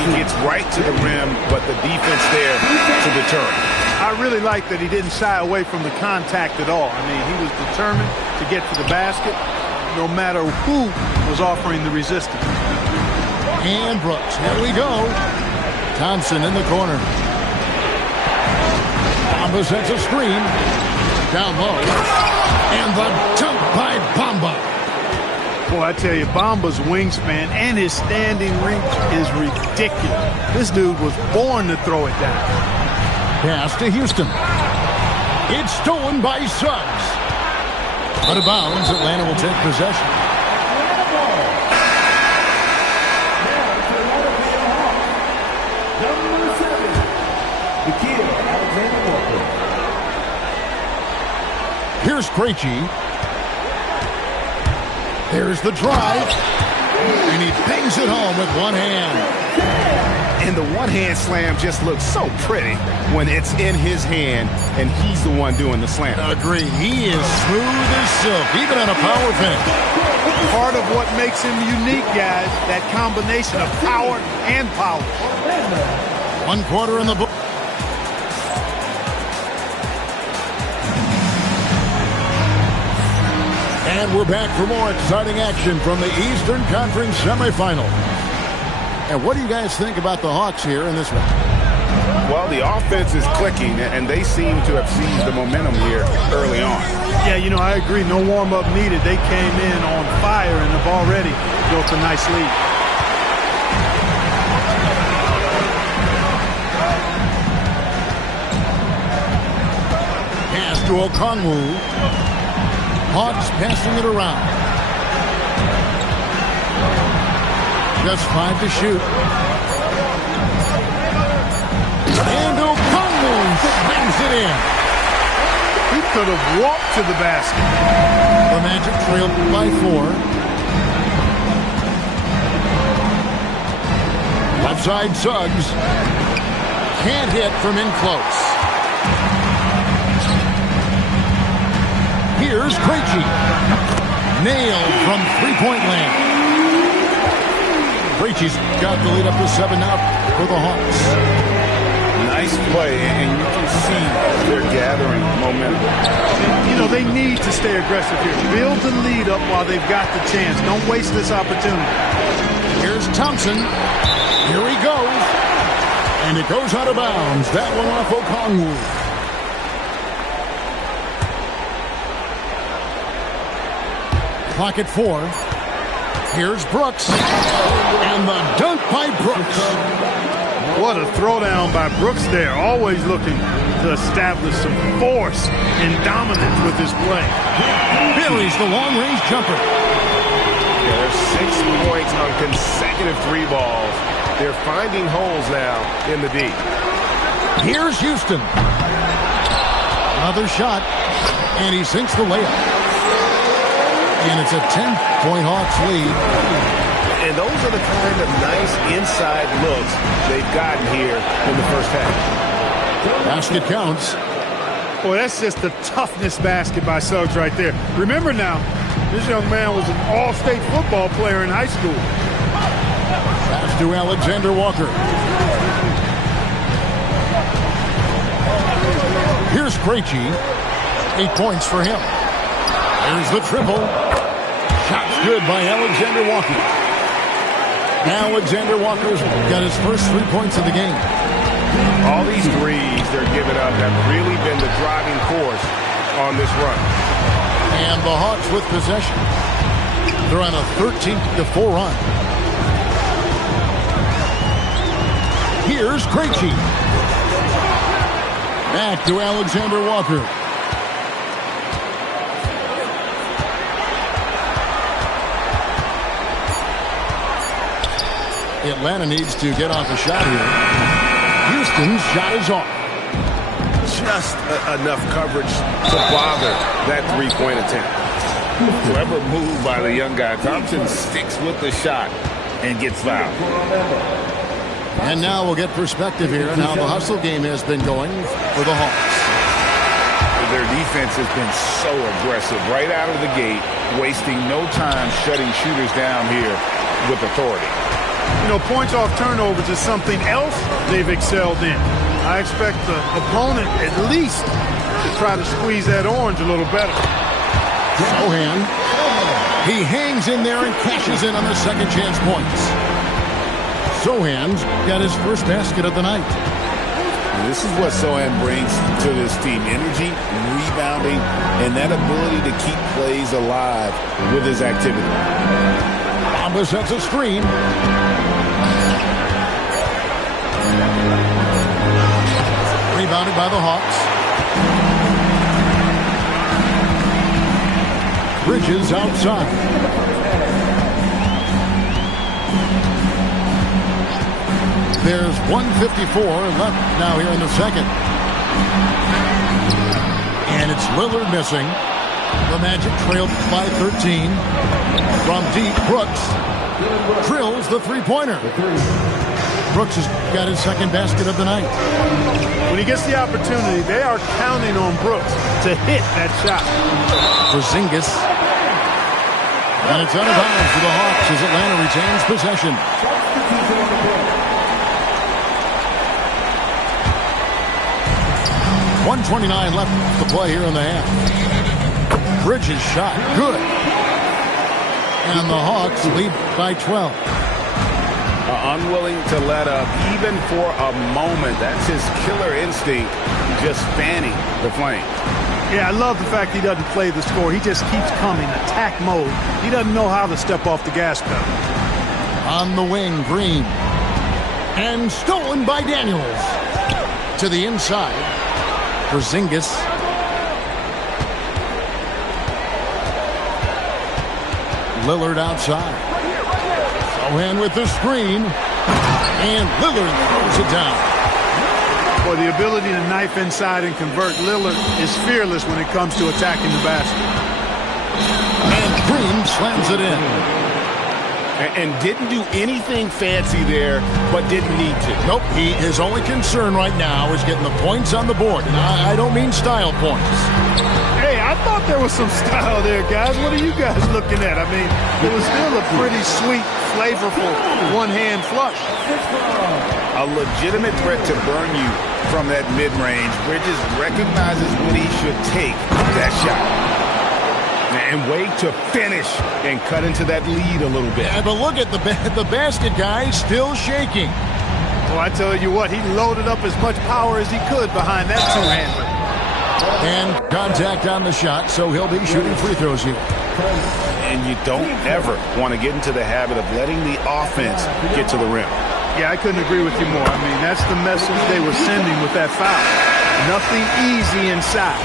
He gets right to the rim, but the defense there to deter him. I really like that he didn't shy away from the contact at all. I mean, he was determined to get to the basket. no matter who was offering the resistance. And Brooks, here we go. Thompson in the corner. Bamba sets a screen. Down low. And the dunk by Bamba. Boy, I tell you, Bamba's wingspan and his standing reach is ridiculous. This dude was born to throw it down. Pass to Houston. It's stolen by Suggs. Out of bounds, Atlanta will take possession. Here's Krejci. Here's the drive. And he bangs it home with one hand. And the one-hand slam just looks so pretty when it's in his hand and he's the one doing the slam. Agree. He is smooth as silk, even on a power finish. Part of what makes him unique, guys, that combination of power and power. 1 quarter in the book. And we're back for more exciting action from the Eastern Conference semifinal. And what do you guys think about the Hawks here in this one? Well, the offense is clicking, and they seem to have seized the momentum here early on. Yeah, you know, I agree. No warm-up needed. They came in on fire and have already built a nice lead. Pass to Okongwu. Hawks passing it around. Just 5 to shoot. And Okongwu slams it in. He could have walked to the basket. The Magic trailed by 4. Left side Suggs. Can't hit from in close. Here's Krejci. Nailed from three-point land. Krejci's got the lead up to 7 now for the Hawks. Nice play, and you can see they're gathering momentum. You know, they need to stay aggressive here. Build the lead up while they've got the chance. Don't waste this opportunity. Here's Thompson. Here he goes. And it goes out of bounds. That one off Okongwu. Clock at 4. Here's Brooks. And the dunk by Brooks. What a throwdown by Brooks there. Always looking to establish some force and dominance with his play. Buries the long-range jumper. There's 6 points on consecutive 3 balls. They're finding holes now in the D. Here's Houston. Another shot. And he sinks the layup. And it's a 10-point Hawks lead. And those are the kind of nice inside looks they've gotten here in the first half. Basket counts. Boy, that's just the toughness basket by Suggs right there. Remember now, this young man was an all-state football player in high school. Pass to Alexander Walker. Here's Krejci. 8 points for him. There's the triple. Shot's good by Alexander Walker. Alexander Walker's got his first 3 points of the game. All these threes they're giving up have really been the driving force on this run. And the Hawks with possession. They're on a 13-4 run. Here's Krejci. Back to Alexander Walker. Atlanta needs to get off a shot here. Houston's shot is off. Just enough coverage to bother that 3-point attempt. Clever move by the young guy. Thompson sticks with the shot and gets fouled. And now we'll get perspective here on how the hustle game has been going for the Hawks. Their defense has been so aggressive right out of the gate, wasting no time shutting shooters down here with authority. You know, points off turnovers is something else they've excelled in. I expect the opponent at least to try to squeeze that orange a little better. Sohan He hangs in there and cashes in on the second chance points. Sohan's got his first basket of the night. This is what Sohan brings to this team. Energy, rebounding, and that ability to keep plays alive with his activity. Bamba sets a screen. Rebounded by the Hawks. Bridges outside. There's 1:54 left now here in the second. And it's Lillard missing. The Magic trailed by 13. From deep, Brooks drills the three-pointer. Brooks has got his second basket of the night. When he gets the opportunity, they are counting on Brooks to hit that shot. Porzingis. And it's out of bounds for the Hawks as Atlanta retains possession. .129 left to play here in the half. Bridges shot. Good. And the Hawks lead by 12. Unwilling to let up even for a moment. That's his killer instinct, just fanning the flame. Yeah, I love the fact he doesn't play the score. He just keeps coming, attack mode. He doesn't know how to step off the gas pedal. On the wing, Green. And stolen by Daniels. To the inside. Porzingis. Lillard outside. Sohan with the screen. And Lillard throws it down. Boy, the ability to knife inside and convert. Lillard is fearless when it comes to attacking the basket. And Green slams it in. And didn't do anything fancy there, but didn't need to. Nope, his only concern right now is getting the points on the board. And I don't mean style points. Hey, I thought there was some style there, guys. What are you guys looking at? I mean, it was still a pretty sweet, flavorful one-hand flush. A legitimate threat to burn you from that mid-range. Bridges recognizes when he should take that shot. And wait to finish and cut into that lead a little bit. Yeah, but look at the basket guy still shaking. Well, I tell you what, he loaded up as much power as he could behind that two-hander. And contact on the shot, so he'll be shooting free throws here. And you don't ever want to get into the habit of letting the offense get to the rim. Yeah, I couldn't agree with you more. I mean, that's the message they were sending with that foul. Nothing easy inside.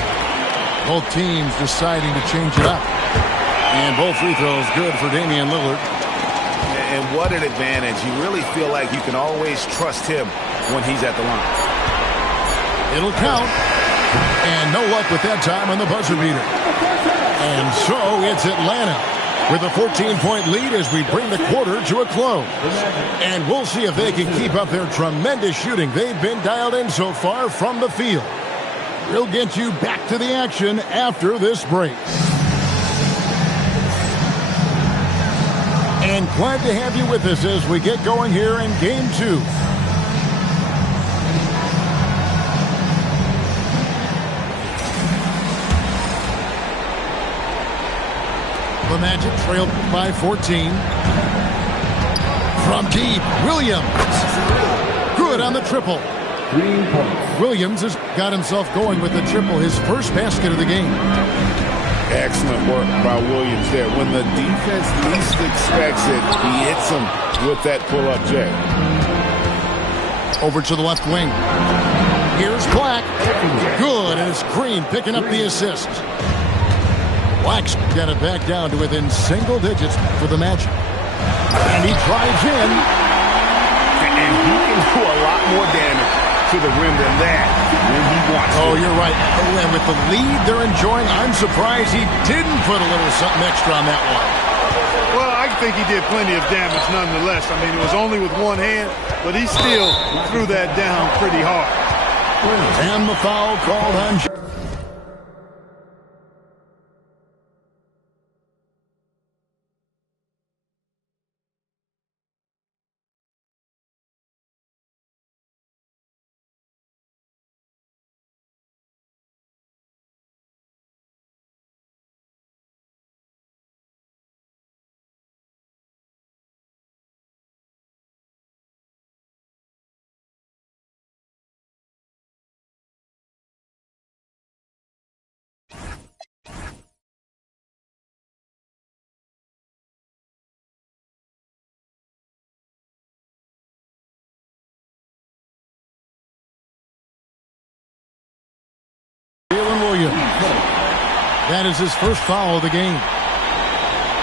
Both teams deciding to change it up. And both free throws good for Damian Lillard. And what an advantage. You really feel like you can always trust him when he's at the line. It'll count. And no luck with that time on the buzzer beater. And so it's Atlanta with a 14-point lead as we bring the quarter to a close. And we'll see if they can keep up their tremendous shooting they've been dialed in so far from the field. We'll get you back to the action after this break. And glad to have you with us as we get going here in Game 2. The Magic trailed by 14. From deep, Williams. Good on the triple. Williams has got himself going with the triple, his first basket of the game. Excellent work by Williams there. When the defense least expects it, he hits them with that pull-up J. Over to the left wing. Here's Black. Good, and it's Green picking up the assist. Black's got it back down to within single digits for the Magic. And he drives in. And he can do a lot more damage to the rim than that when he wants to. Oh, you're right. And with the lead they're enjoying, I'm surprised he didn't put a little something extra on that one. Well, I think he did plenty of damage nonetheless. I mean, it was only with one hand, but he still threw that down pretty hard. And the foul called on That is his first foul of the game.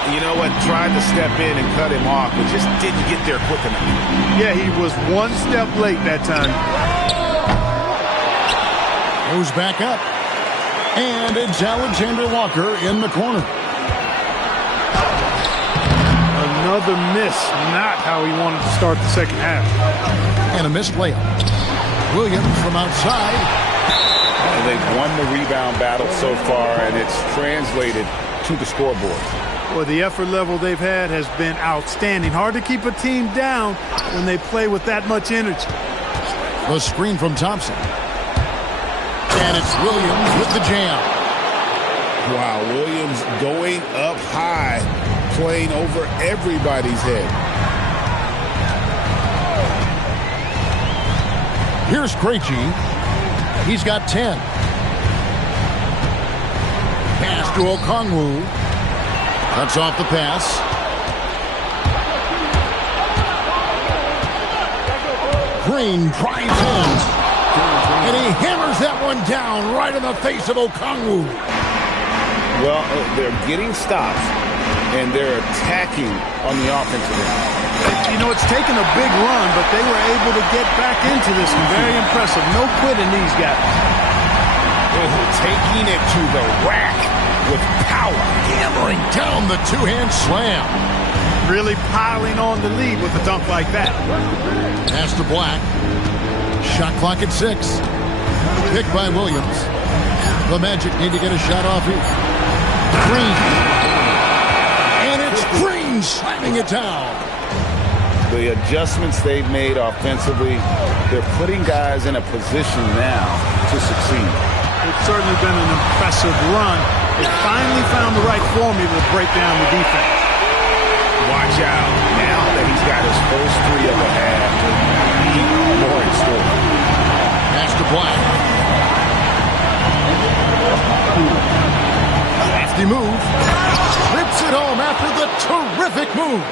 You know what? Tried to step in and cut him off, but just didn't get there quick enough. Yeah, he was one step late that time. Goes back up. And it's Alexander Walker in the corner. Another miss. Not how he wanted to start the second half. And a missed layup. Williams from outside. And they've won the rebound battle so far, and it's translated to the scoreboard. Well, the effort level they've had has been outstanding. Hard to keep a team down when they play with that much energy. The screen from Thompson. And it's Williams with the jam. Wow, Williams going up high, playing over everybody's head. Here's Krejci. He's got 10. Pass to Okongwu. Cuts off the pass. Green drives in. And he hammers that one down right in the face of Okongwu. Well, they're getting stops, and they're attacking on the offensive end. You know, it's taken a big run, but they were able to get back into this one. Very impressive. No quitting these guys. Taking it to the rack with power. Hammering down the two-hand slam. Really piling on the lead with a dunk like that. Pass to Black. Shot clock at 6. Picked by Williams. The Magic need to get a shot off here. Green. And it's Green slamming it down. The adjustments they've made offensively, they're putting guys in a position now to succeed. It's certainly been an impressive run. They finally found the right formula to break down the defense. Watch out. Now that he's got his first three of the half, more in store. Pass to Black. Lefty move. Flips it home after the terrific move.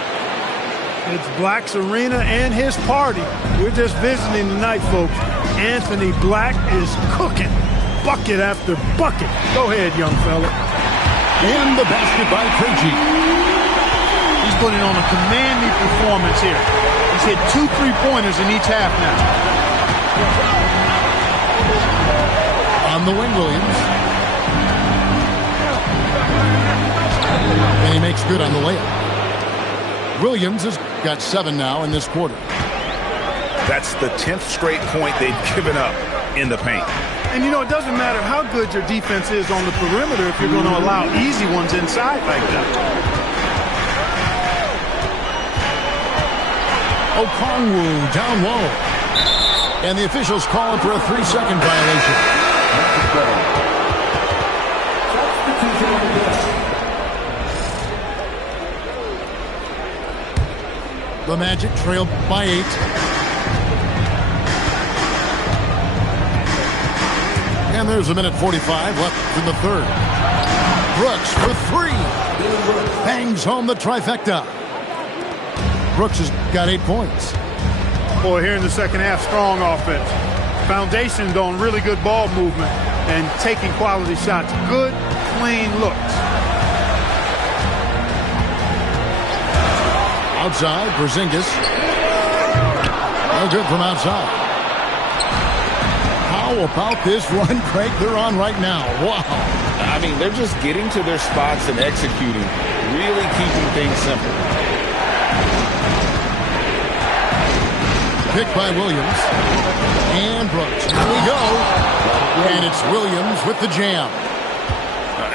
It's Black's arena and his party. We're just visiting tonight, folks. Anthony Black is cooking. Bucket after bucket. Go ahead, young fella. And the basket by Krejci. He's putting on a commanding performance here. He's hit 2 3-pointers in each half now. On the wing, Williams. And he makes good on the layup. Williams has got 7 now in this quarter. That's the 10th straight point they've given up in the paint. And, you know, it doesn't matter how good your defense is on the perimeter if you're going to allow easy ones inside like that. Okongwu down low. And the officials call him for a 3-second violation. The Magic trailed by 8. And there's 1:45 left in the third. Brooks for 3. Bangs home the trifecta. Brooks has got 8 points. Boy, here in the second half, strong offense. Foundationed on really good ball movement and taking quality shots. Good, clean looks. Outside, Porzingis. No good from outside. How about this run, Craig, they're on right now? Wow. I mean, they're just getting to their spots and executing, really keeping things simple. Picked by Williams. And Brooks. Here we go. And it's Williams with the jam.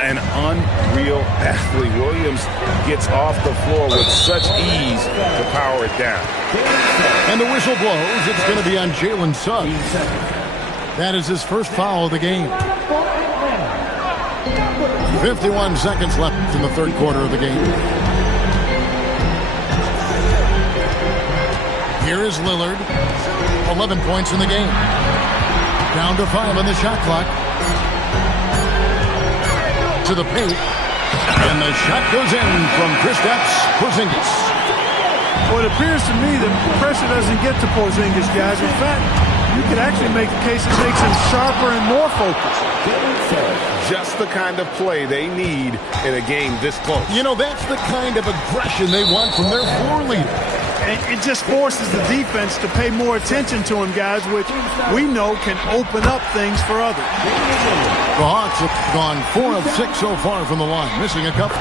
An unreal athlete. Williams gets off the floor with such ease to power it down. And the whistle blows. It's going to be on Jalen Suggs. That is his first foul of the game. 51 seconds left in the third quarter of the game. Here is Lillard. 11 points in the game. Down to 5 on the shot clock. To the paint. And the shot goes in from Kristaps Porzingis. Well, it appears to me that pressure doesn't get to Porzingis, guys. In fact, you could actually make the case it makes him sharper and more focused. Just the kind of play they need in a game this close. You know, that's the kind of aggression they want from their floor leader. And it just forces the defense to pay more attention to him, guys, which we know can open up things for others. The Hawks have gone 4 of 6 so far from the line, missing a couple.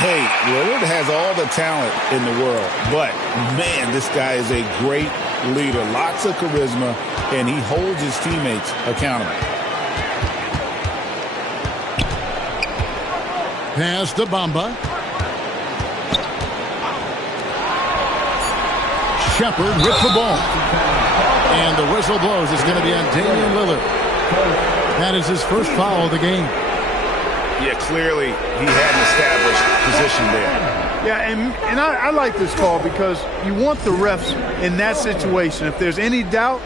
Hey, Lillard has all the talent in the world, but, man, this guy is a great leader. Lots of charisma, and he holds his teammates accountable. Pass to Bamba. Shepard with the ball. And the whistle blows. It's going to be on Damian Lillard. That is his first foul of the game. Yeah, clearly he had an established position there. Yeah, and I like this call because you want the refs in that situation. If there's any doubt,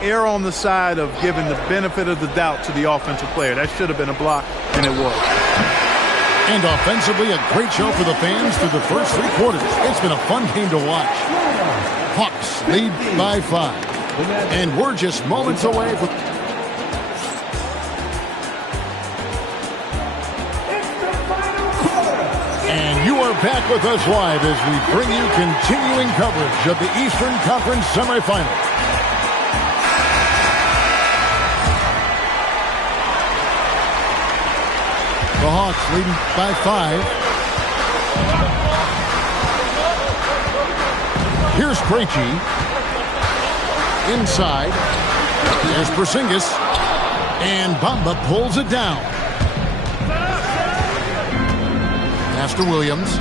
err on the side of giving the benefit of the doubt to the offensive player. That should have been a block, and it was. And offensively, a great show for the fans through the first 3 quarters. It's been a fun game to watch. Hawks lead by 5. And we're just moments away from... And you are back with us live as we bring you continuing coverage of the Eastern Conference semifinals. The Hawks leading by 5. Here's Krejci. Inside. There's Porzingis. And Bamba pulls it down. Pass to Williams.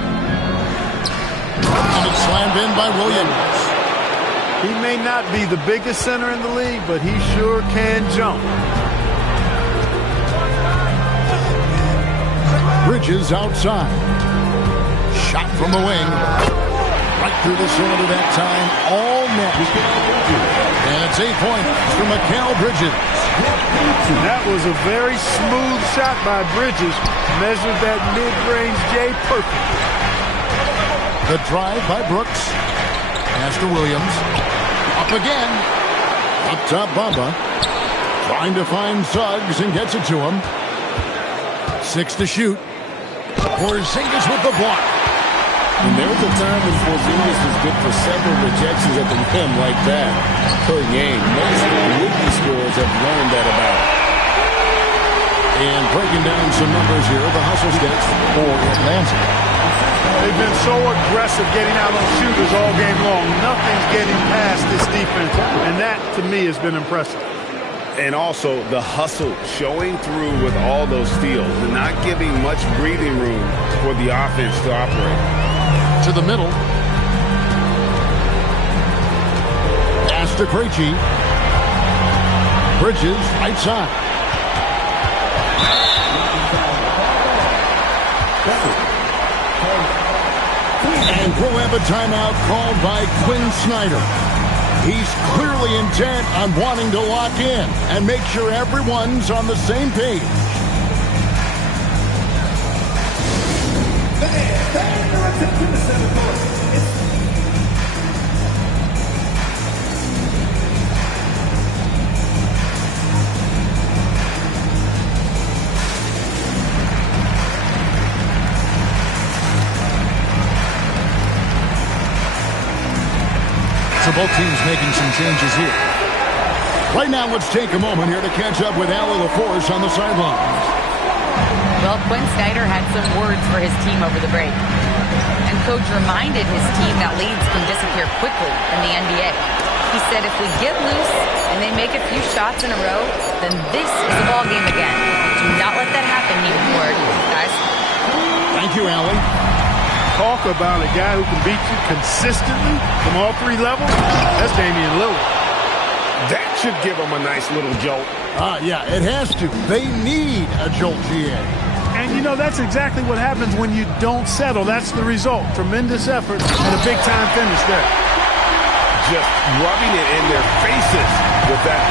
And it's slammed in by Williams. He may not be the biggest center in the league, but he sure can jump. Bridges outside. Shot from the wing. Right through the cylinder that time. All net. And it's 8 points for Mikal Bridges. That was a very smooth shot by Bridges. Measured that mid-range J perfect. The drive by Brooks. Pass to Williams. Up again. Up top Bamba. Trying to find Suggs and gets it to him. 6 to shoot. Porzingis with the block. And there was a time when Porzingis was good for several rejections at the rim like that per game. Most rookie scorers have learned that about. And breaking down some numbers here, the hustle stats for Atlanta. They've been so aggressive getting out on shooters all game long. Nothing's getting past this defense, and that, to me, has been impressive. And also the hustle showing through with all those steals and not giving much breathing room for the offense to operate. To the middle. Pass to Krejci. Bridges right side. And we'll have a timeout called by Quinn Snyder. He's clearly intent on wanting to lock in and make sure everyone's on the same page. So both teams making some changes here. Right now, let's take a moment here to catch up with Allie LaForce on the sidelines. Well, Quinn Snyder had some words for his team over the break. And Coach reminded his team that leads can disappear quickly in the NBA. He said if we get loose and they make a few shots in a row, then this is the ball game again. Do not let that happen, he implored, guys. Thank you, Allie. Talk about a guy who can beat you consistently from all 3 levels. That's Damian Lillard. That should give them a nice little jolt. Yeah, it has to. They need a jolt, GA. And, you know, that's exactly what happens when you don't settle. That's the result. Tremendous effort and a big-time finish there. Just rubbing it in their faces with that.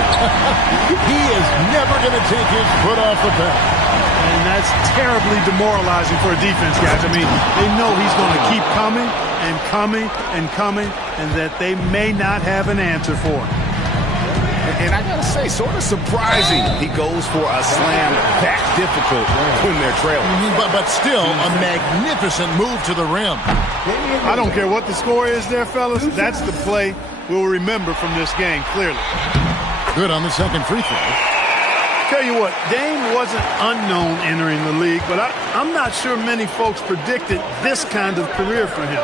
He is never going to take his foot off the pedal. And that's terribly demoralizing for a defense, guys. I mean, they know he's going to keep coming and coming and coming, and that they may not have an answer for him. And I got to say, sort of surprising he goes for a slam that difficult when they're trailing. But still, a magnificent move to the rim. I don't care what the score is there, fellas. That's the play we'll remember from this game, clearly. Good on the second free throw. Tell you what, Dame wasn't unknown entering the league, but I'm not sure many folks predicted this kind of career for him.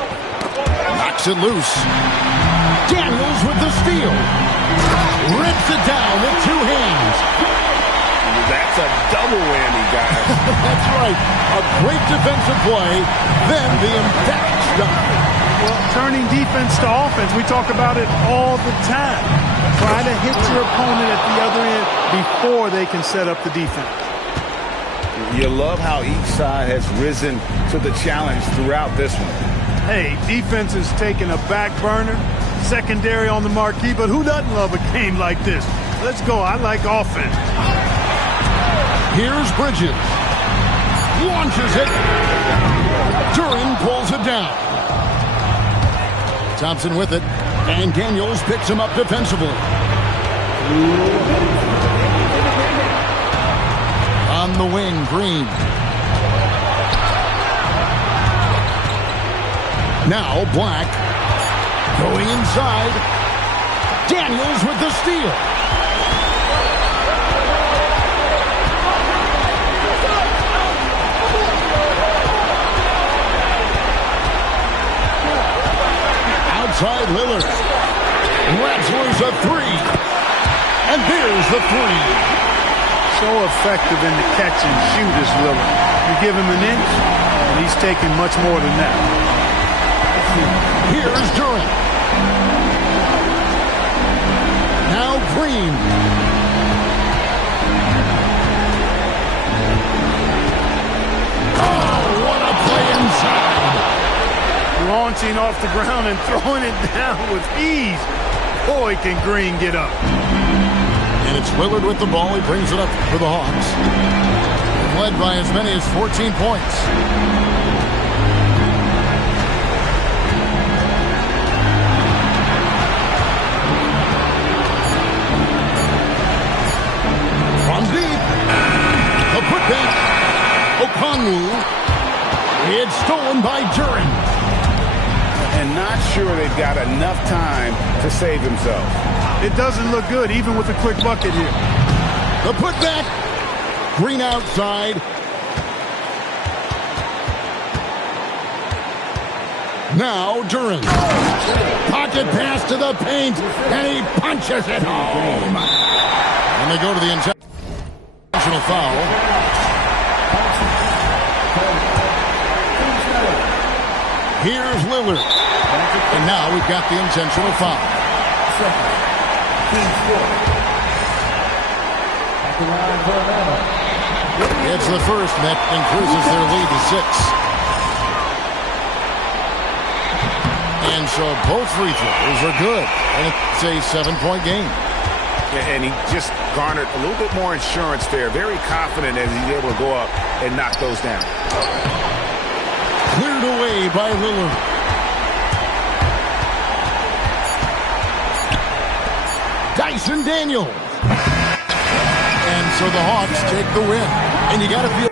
Knocks it loose. Daniels with the steal. Rips it down with two hands. That's a double whammy, guys. That's right. A great defensive play, then the emphatic stop. Well, turning defense to offense, we talk about it all the time. Try to hit your opponent at the other end before they can set up the defense. You love how each side has risen to the challenge throughout this one. Hey, defense is taking a back burner, secondary on the marquee, but who doesn't love a game like this? Let's go. I like offense. Here's Bridges. Launches it. Duren pulls it down. Thompson with it. And Daniels picks him up defensively. On the wing, Green. Now Black. Going inside. Daniels with the steal. Outside Lillard. Lets loose a three. And there's the three. So effective in the catch and shoot is Lillard. You give him an inch, and he's taking much more than that. Here's Duren. Now Green. Oh, what a play inside. Launching off the ground and throwing it down with ease. Boy, can Green get up. And it's Lillard with the ball. He brings it up for the Hawks. Led by as many as 14 points. From deep. A putback. Okongwu. It's stolen by Duren. And not sure they've got enough time to save himself. It doesn't look good, even with a quick bucket here. The putback. Green outside. Now Duren. Pocket pass to the paint. And he punches it home. And they go to the intentional foul. Here's Lillard. And now we've got the intentional foul. It's the first that increases their lead to 6. And so both free throws are good. And it's a 7-point game. And he just garnered a little bit more insurance there. Very confident as he's able to go up and knock those down. Cleared away by Lillard. Dyson Daniels. And so the Hawks take the win. And you got to feel